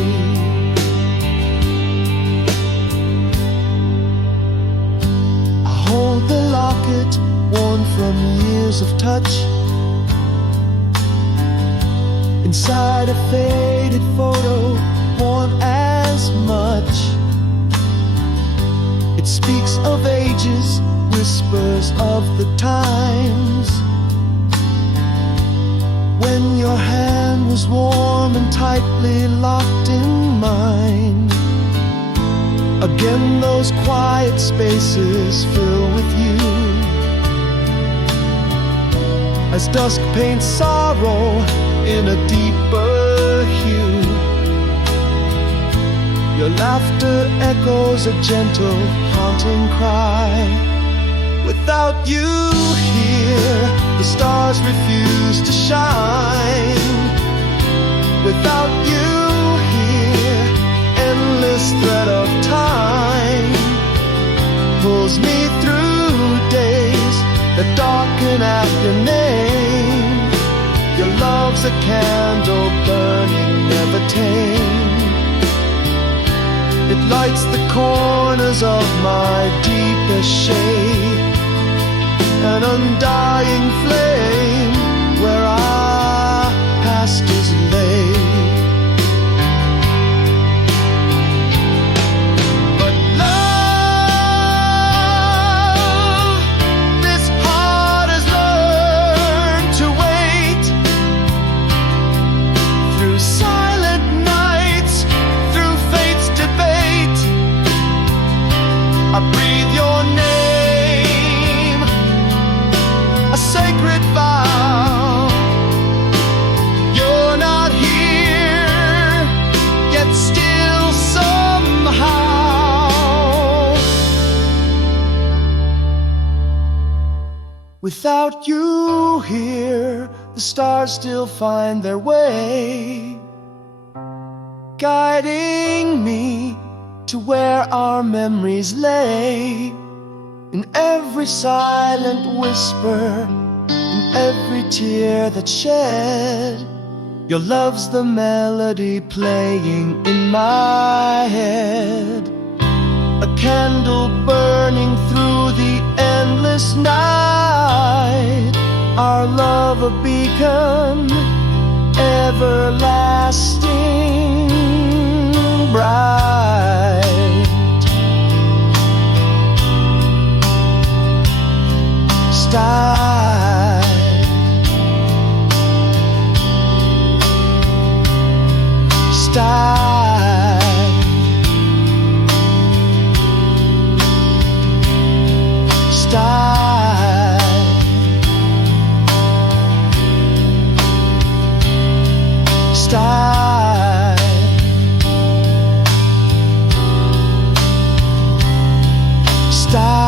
I hold the locket worn from years of touch inside a faded photo worn as much. It speaks of ages, whispers of the times when your hand was warm and tightly locked in mine. Again those quiet spaces fill with you, as dusk paints sorrow in a deeper hue. Your laughter echoes a gentle, haunting cry. Without you here, the stars refuse to shine. Without you here, endless thread of time pulls me through days that darken at your name. Your love's a candle burning, never tame. It lights the corners of my deepest shade, an undying flame where I Without you here, the stars still find their way, guiding me to where our memories lay. In every silent whisper, in every tear that's shed, your love's the melody playing in my head. A candle burning through the endless night, our love a beacon, everlasting bright. Star, star, star, star, star.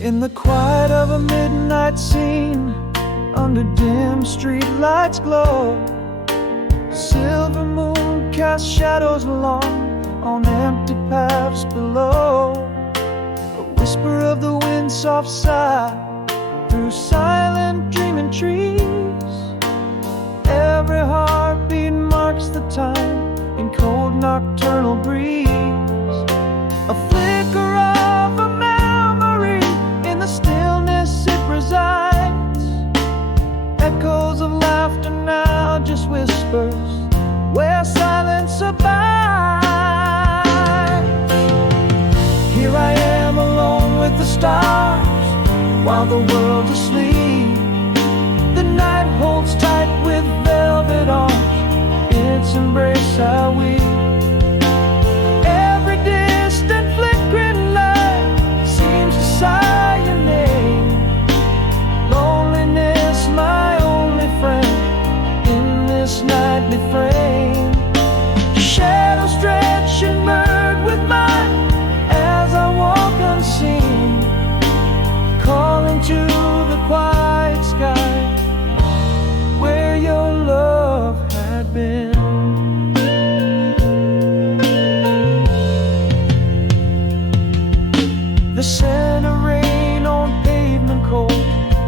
In the quiet of a midnight scene, under dim street lights glow, silver moon casts shadows along on empty paths below. A whisper of the wind, soft sigh through silent dreaming trees. Every heartbeat marks the time in cold nocturnal breeze. A flicker of a memory in the stillness it resides. Echoes of laughter now, just whispers where silence abides. Here I am alone with the stars while the world's asleep. The night holds tight with velvet arms, its embrace I weep. Every distant flickering light seems to sigh your name. Loneliness, my only friend in this nightly frame. Shadows stretch and merge with mine as I walk unseen, calling to the quiet sky where your love had been. The scent of rain on pavement cold,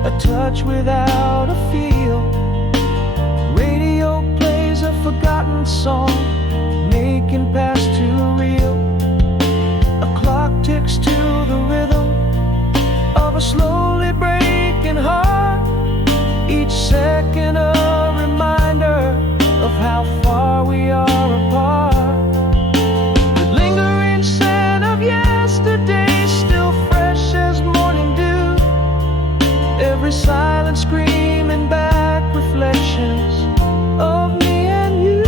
a touch without a feel. Radio plays a forgotten song, making past too real. A clock ticks to the rhythm of a slowly breaking heart, each second a reminder of how far we are apart. The lingering scent of yesterday, still fresh as morning dew. Every silent screaming back reflections of me and you.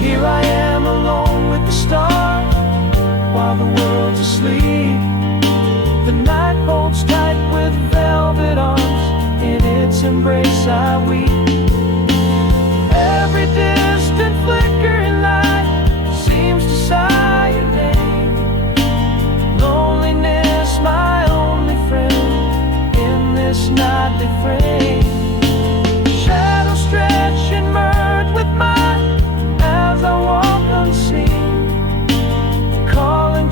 Here I am alone with the stars while the world's asleep. The night holds tight with velvet arms, in its embrace I weep. Every distant flickering light seems to sigh your name. Loneliness, my only friend in this nightly frame. Shadows stretch and merge with mine as I walk unseen, calling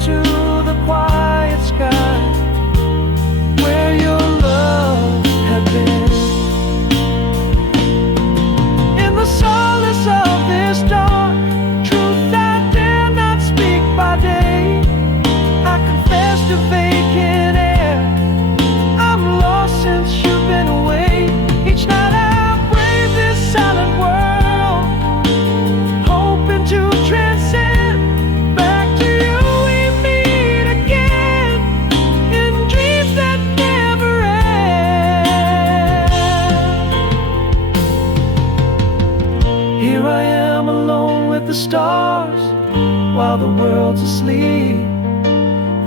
while the world's asleep.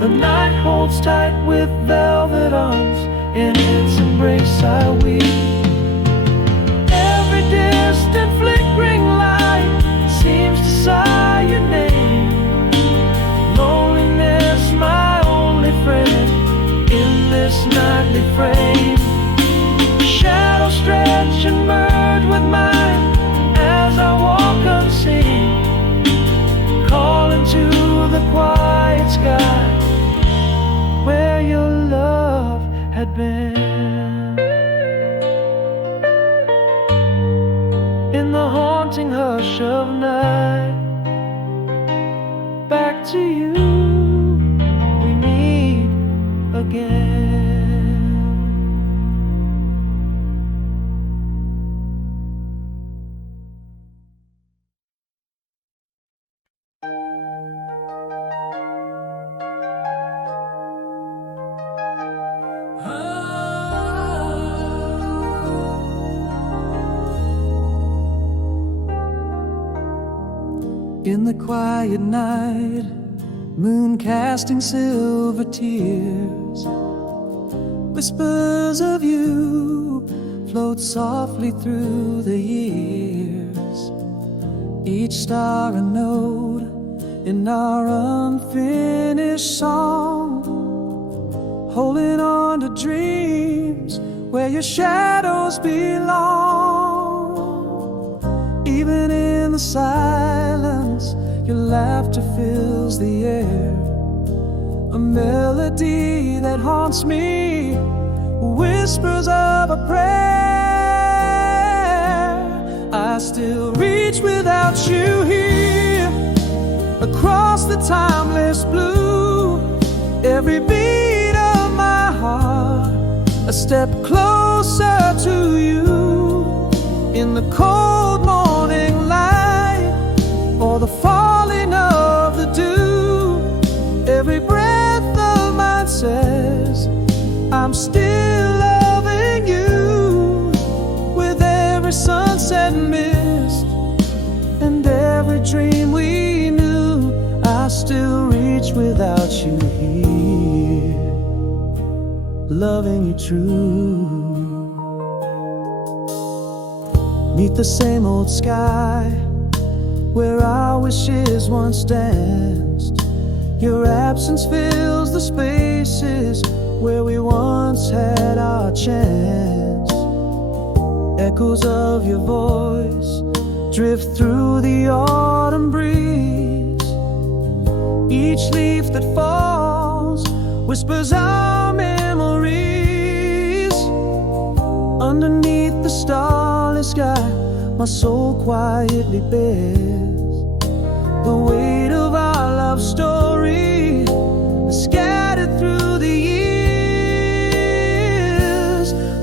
The night holds tight with velvet arms, in its embrace I weep. Every distant flickering light seems to sigh your name. Loneliness, my only friend in this nightly frame. Shadows stretch and merge with mine as I walk unseen, calling to the quiet sky where your love had been. In the haunting hush of night, back to you we meet again. In the quiet night, moon casting silver tears, whispers of you float softly through the years. Each star a note in our unfinished song, holding on to dreams where your shadows belong. Even in the silence, your laughter fills the air, a melody that haunts me, whispers of a prayer. I still reach without you here, across the timeless blue. Every beat of my heart, a step closer to you. In the cold morning light, or the falling of the dew, every breath of mine says I'm still loving you. With every sunset mist and every dream we knew, I still reach without you here, loving you true. Neath the same old sky where our wishes once danced, your absence fills the spaces where we once had our chance. Echoes of your voice drift through the autumn breeze. Each leaf that falls whispers our memories. Underneath the starless sky, my soul quietly bears the weight of our love story, scattered through the years.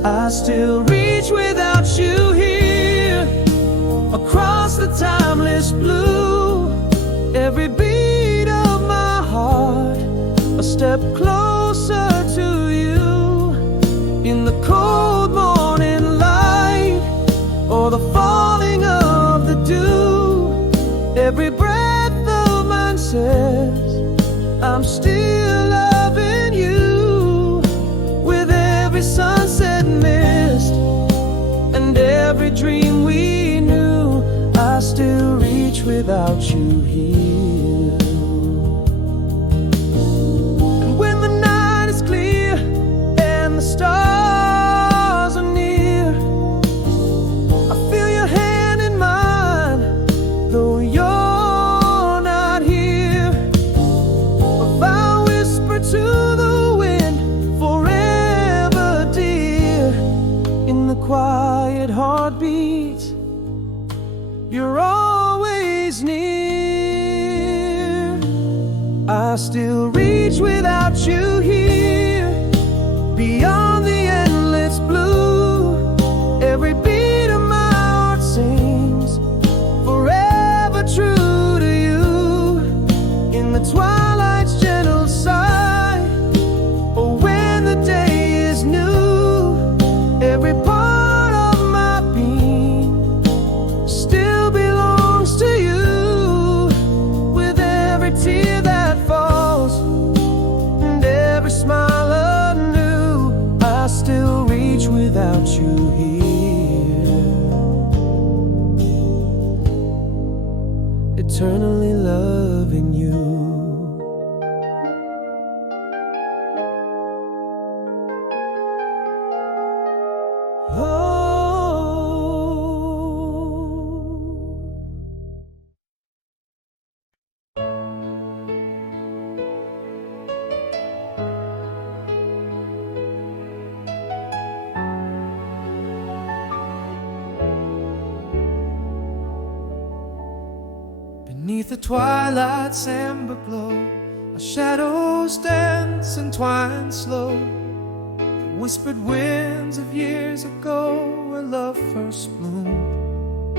I still reach without you here, across the timeless blue. Every beat of my heart, a step closer to you. In the cold morning light, or the falling of the dew, every breath of mine says I'm still loving you. With every sunset mist and every dream we knew, I still reach without you here. And when the night is clear and the stars are near, I feel your hand in mine, though you're not here. If I whisper to the wind, forever dear, in the quiet heartbeat, you're always near. I still reach without you here, beyond the endless blue. Every beat of my heart sings forever true to you. In the twilight's gentle sigh, or when the day is new, every part of my being still belongs to you. With every Beneath the twilight's amber glow, our shadows dance and twine slow. The whispered winds of years ago, where love first bloomed.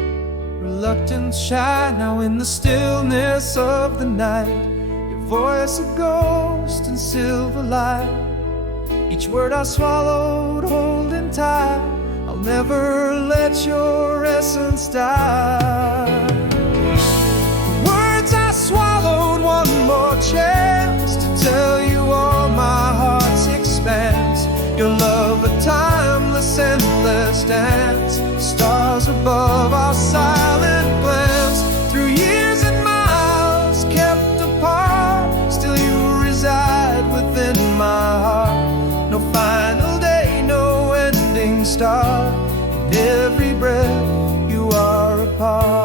Reluctant, shy, now in the stillness of the night, your voice a ghost in silver light. Each word I swallowed, holding tight, I'll never let your essence die. The words I swallowed, one more chance to tell you all my heart's expanse. Your love, a timeless, endless dance. Stars above, our silent glance. Through years and miles kept apart, still you reside within my heart. No final day, no ending star. In every breath you are a part.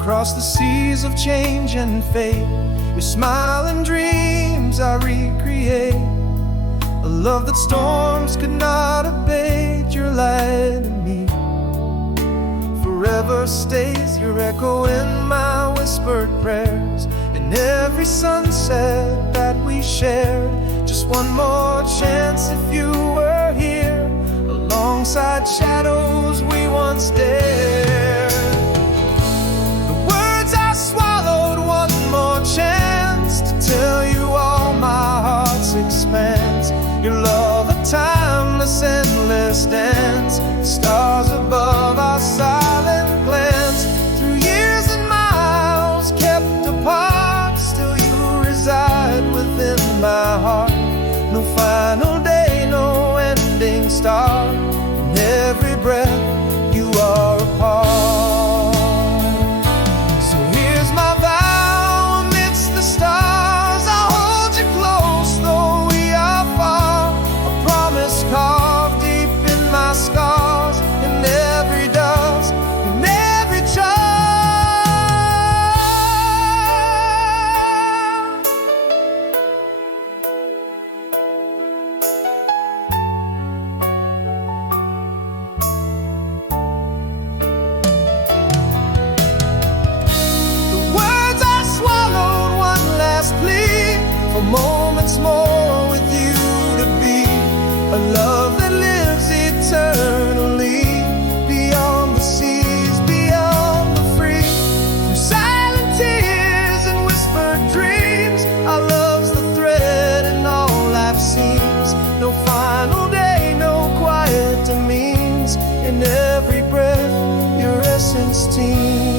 Across the seas of change and fate, your smile and dreams I recreate. A love that storms could not abate, your light in me forever stays. Your echo in my whispered prayers, in every sunset that we shared. Just one more chance if you were here, alongside shadows we once dared. The words I swallowed, one more chance to tell you all my heart's expanse. Your love, a timeless, endless dance. Stars above, our silent glance. Through years and miles kept apart, still you reside within my heart. No final day, no ending star. In every breath you are a part. So here's my vow amidst the stars, I'll hold you close though we are far. A promise carved deep in my scars, in every dust, in every child. For moments more with you to be, a love that lives eternally, beyond the seas, beyond the free. Through silent tears and whispered dreams, our love's the thread in all life seems. No final day, no quiet demeans. In every breath your essence teems.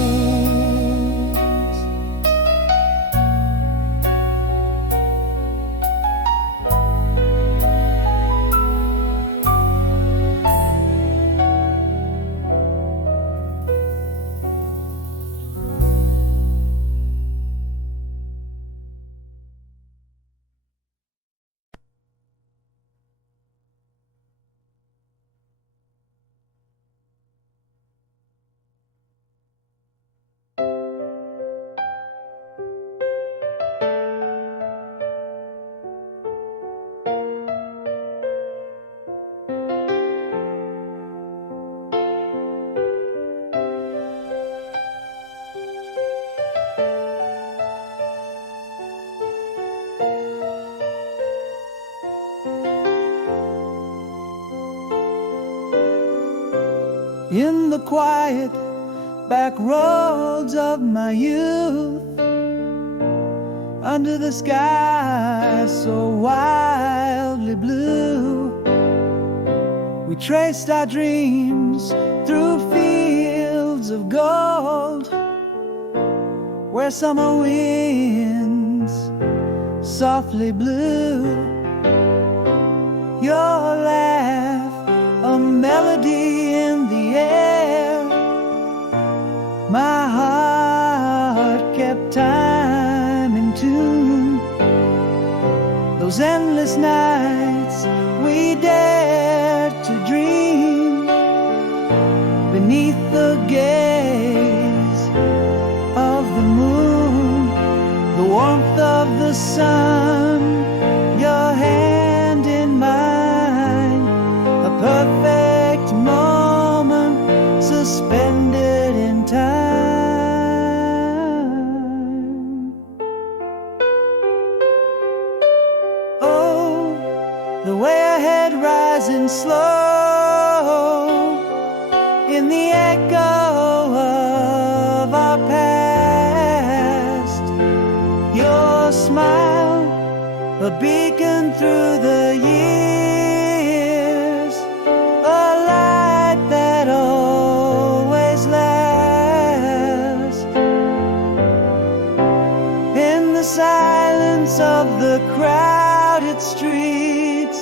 In the quiet back roads of my youth, under the sky so wildly blue, we traced our dreams through fields of gold, where summer winds softly blew. Your laugh, a melody in the air, my heart kept time in tune. Those endless nights we dared to dream, beneath the gaze of the moon, the warmth of the sun, your hand in mine, a perfect moment. ended in time. Oh, the way I had rising slow in the echo of our past. Your smile, a beacon through the years, a light that always lasts. In the silence of the crowded streets,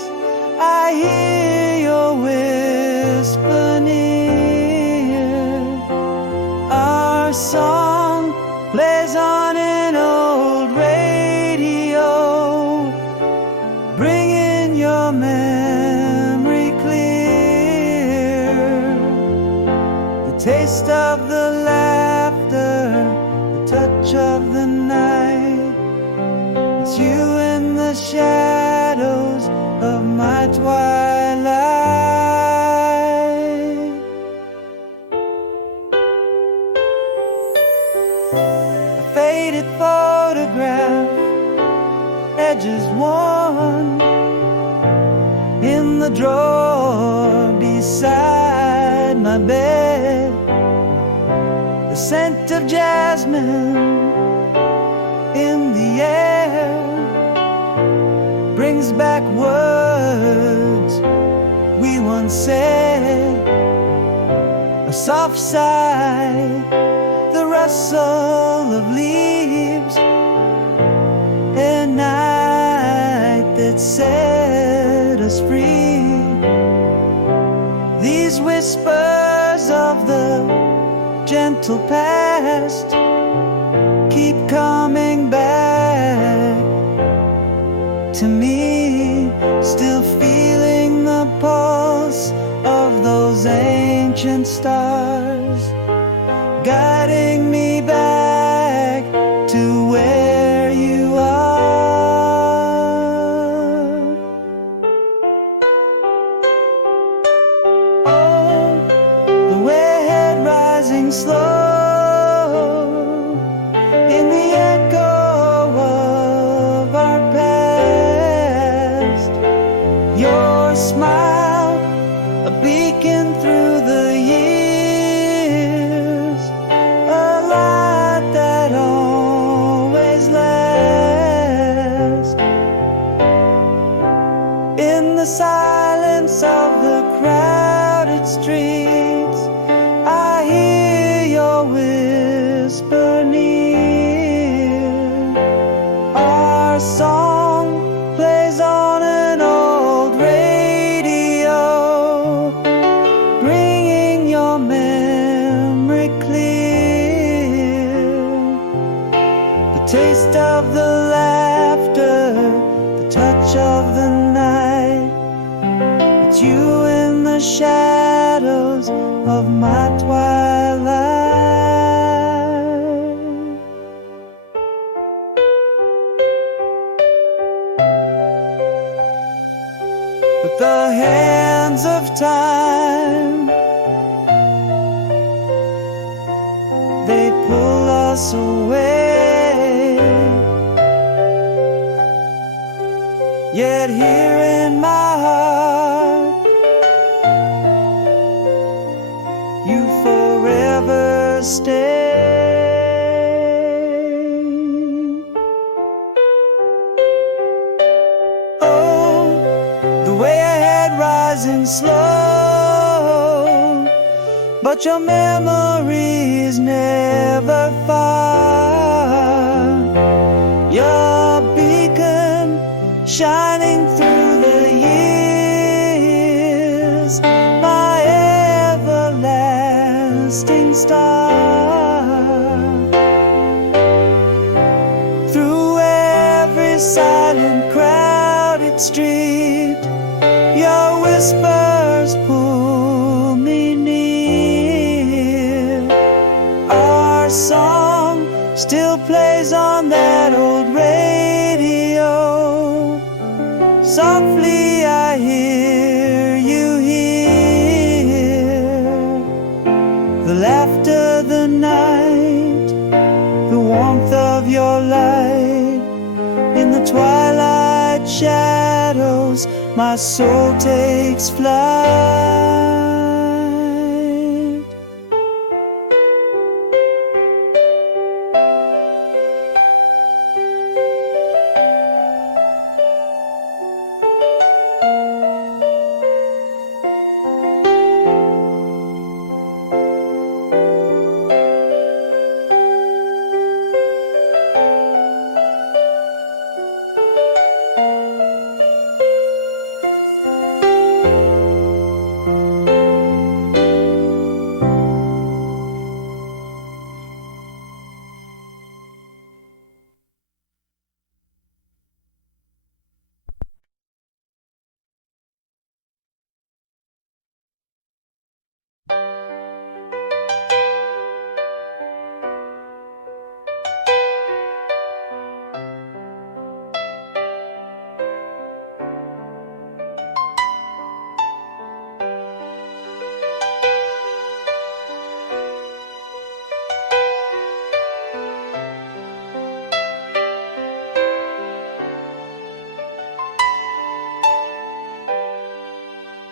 I hear your whisper near. Our song plays on an old radio, bringing your memory clear. The taste of the laughter, the touch of the night. It's you in the shadows of my twilight. A faded photograph, edges worn, in the drawer beside my bed. The scent of jasmine in the air brings back words we once said. A soft sigh, the rustle of leaves, a night that set us free. These whispers of the gentle past keep coming back to me, still feeling the pulse of those ancient stars, guiding me back to where you are. Oh, the way ahead rising slow in the echo of our past. Your smile, a beacon through the years, a light that always lasts. In the silence of the crowded streets, I hear your whisper near. Our song plays on an old radio, bringing your memory clear. The taste of the laughter, the touch of the night. It's you in the shadows of my twilight. With the hands of time, they pull us away. Yet here in my heart, you forever stay. Oh, the way ahead rising slow, but your memory is never far. Your beacon shining through the years, my everlasting star. Through every silent crowded street, your whispers pull me near. Our song still plays on that old radio. Softly I hear you here, the laughter after the night, the warmth of your light. In the twilight shadows, my soul takes flight.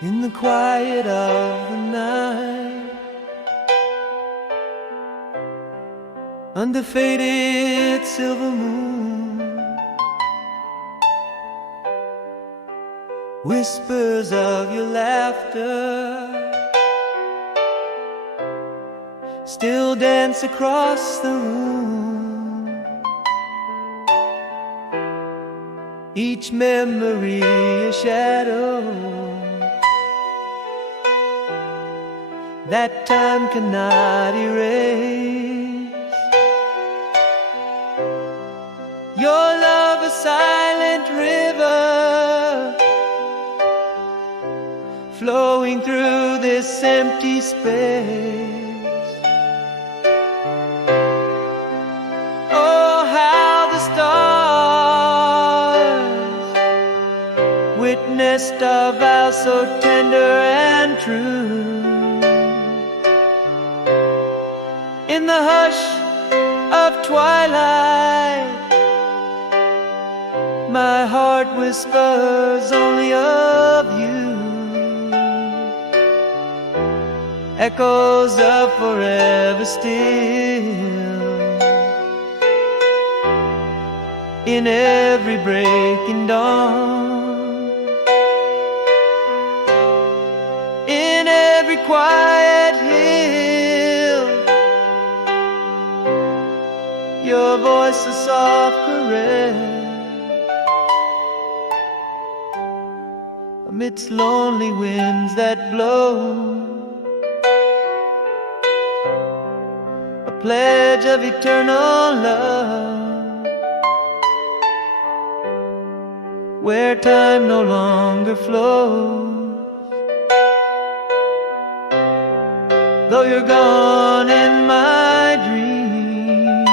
In the quiet of the night, under faded silver moon, whispers of your laughter still dance across the room. Each memory a shadow that time cannot erase. Your love a silent river flowing through this empty space. Oh, how the stars witnessed our vow so tender and true. In the hush of twilight, my heart whispers only of you. Echoes of forever still in every breaking dawn, in every quiet hill. Your voice a soft caress amidst lonely winds that blow, a pledge of eternal love, where time no longer flows. Though you're gone in my dreams,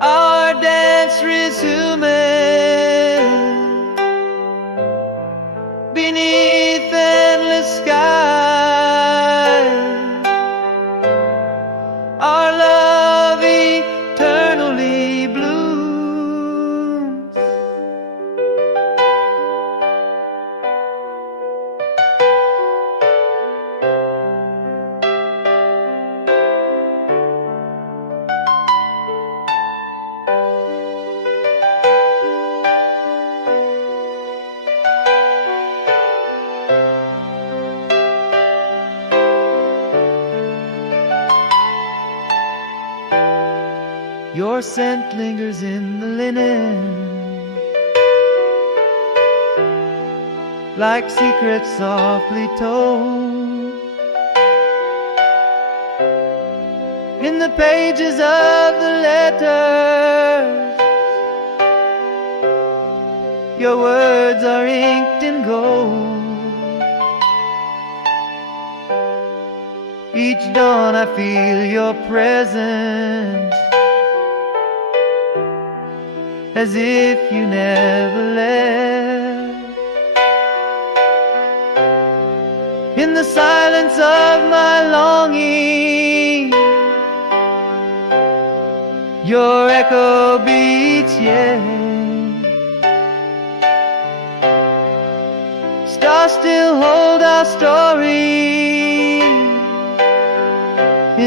our dance resuming beneath endless skies, our love eternally blooms. Your scent lingers in the linen, like secrets softly told, in the pages of the letters. Your words are inked in gold. Each dawn I feel your presence, as if you never left. In the silence of my longing. Your echo beats, yeah. Stars still hold our story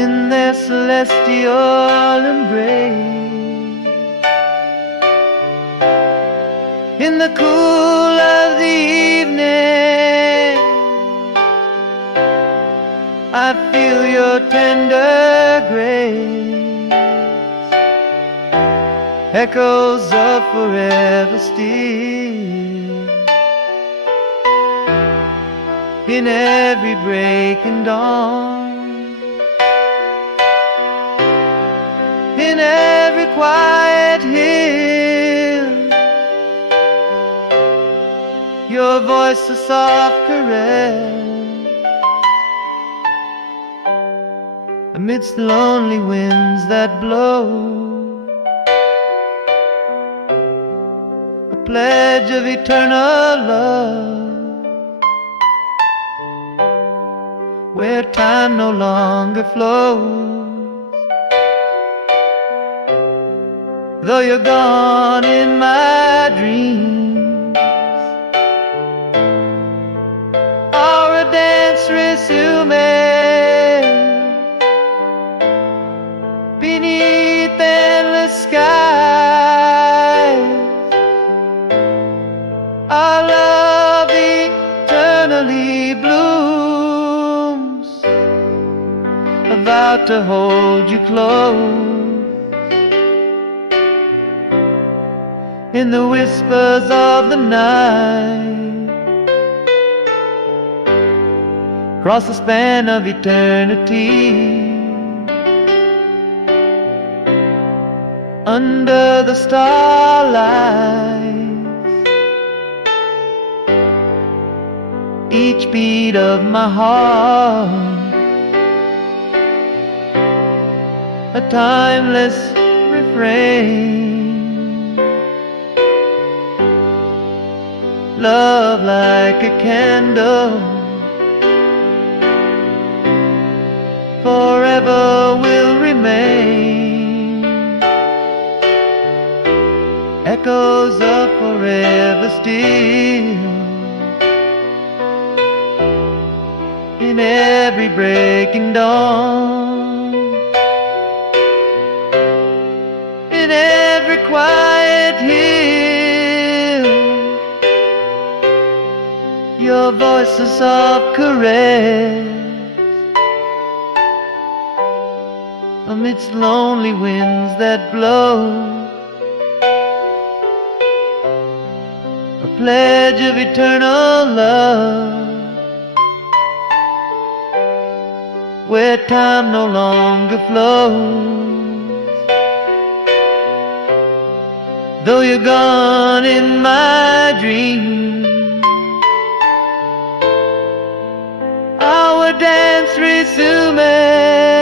in their celestial embrace. In the cool of the evening, I feel your tender grace. Echoes of forever still in every breaking dawn, in every quiet hill. Your voice a soft caress amidst the lonely winds that blow, a pledge of eternal love, where time no longer flows. Though you're gone in my dreams, our dance resuming beneath endless skies. Our love eternally blooms, about to hold you close in the whispers of the night, across the span of eternity, under the starlight. Each beat of my heart, a timeless refrain. Love like a candle, forever will remain. Echoes of forever still in every breaking dawn, in every quiet hill. Your voice a soft caress amidst lonely winds that blow, a pledge of eternal love, where time no longer flows. Though you're gone in my dreams, our dance resuming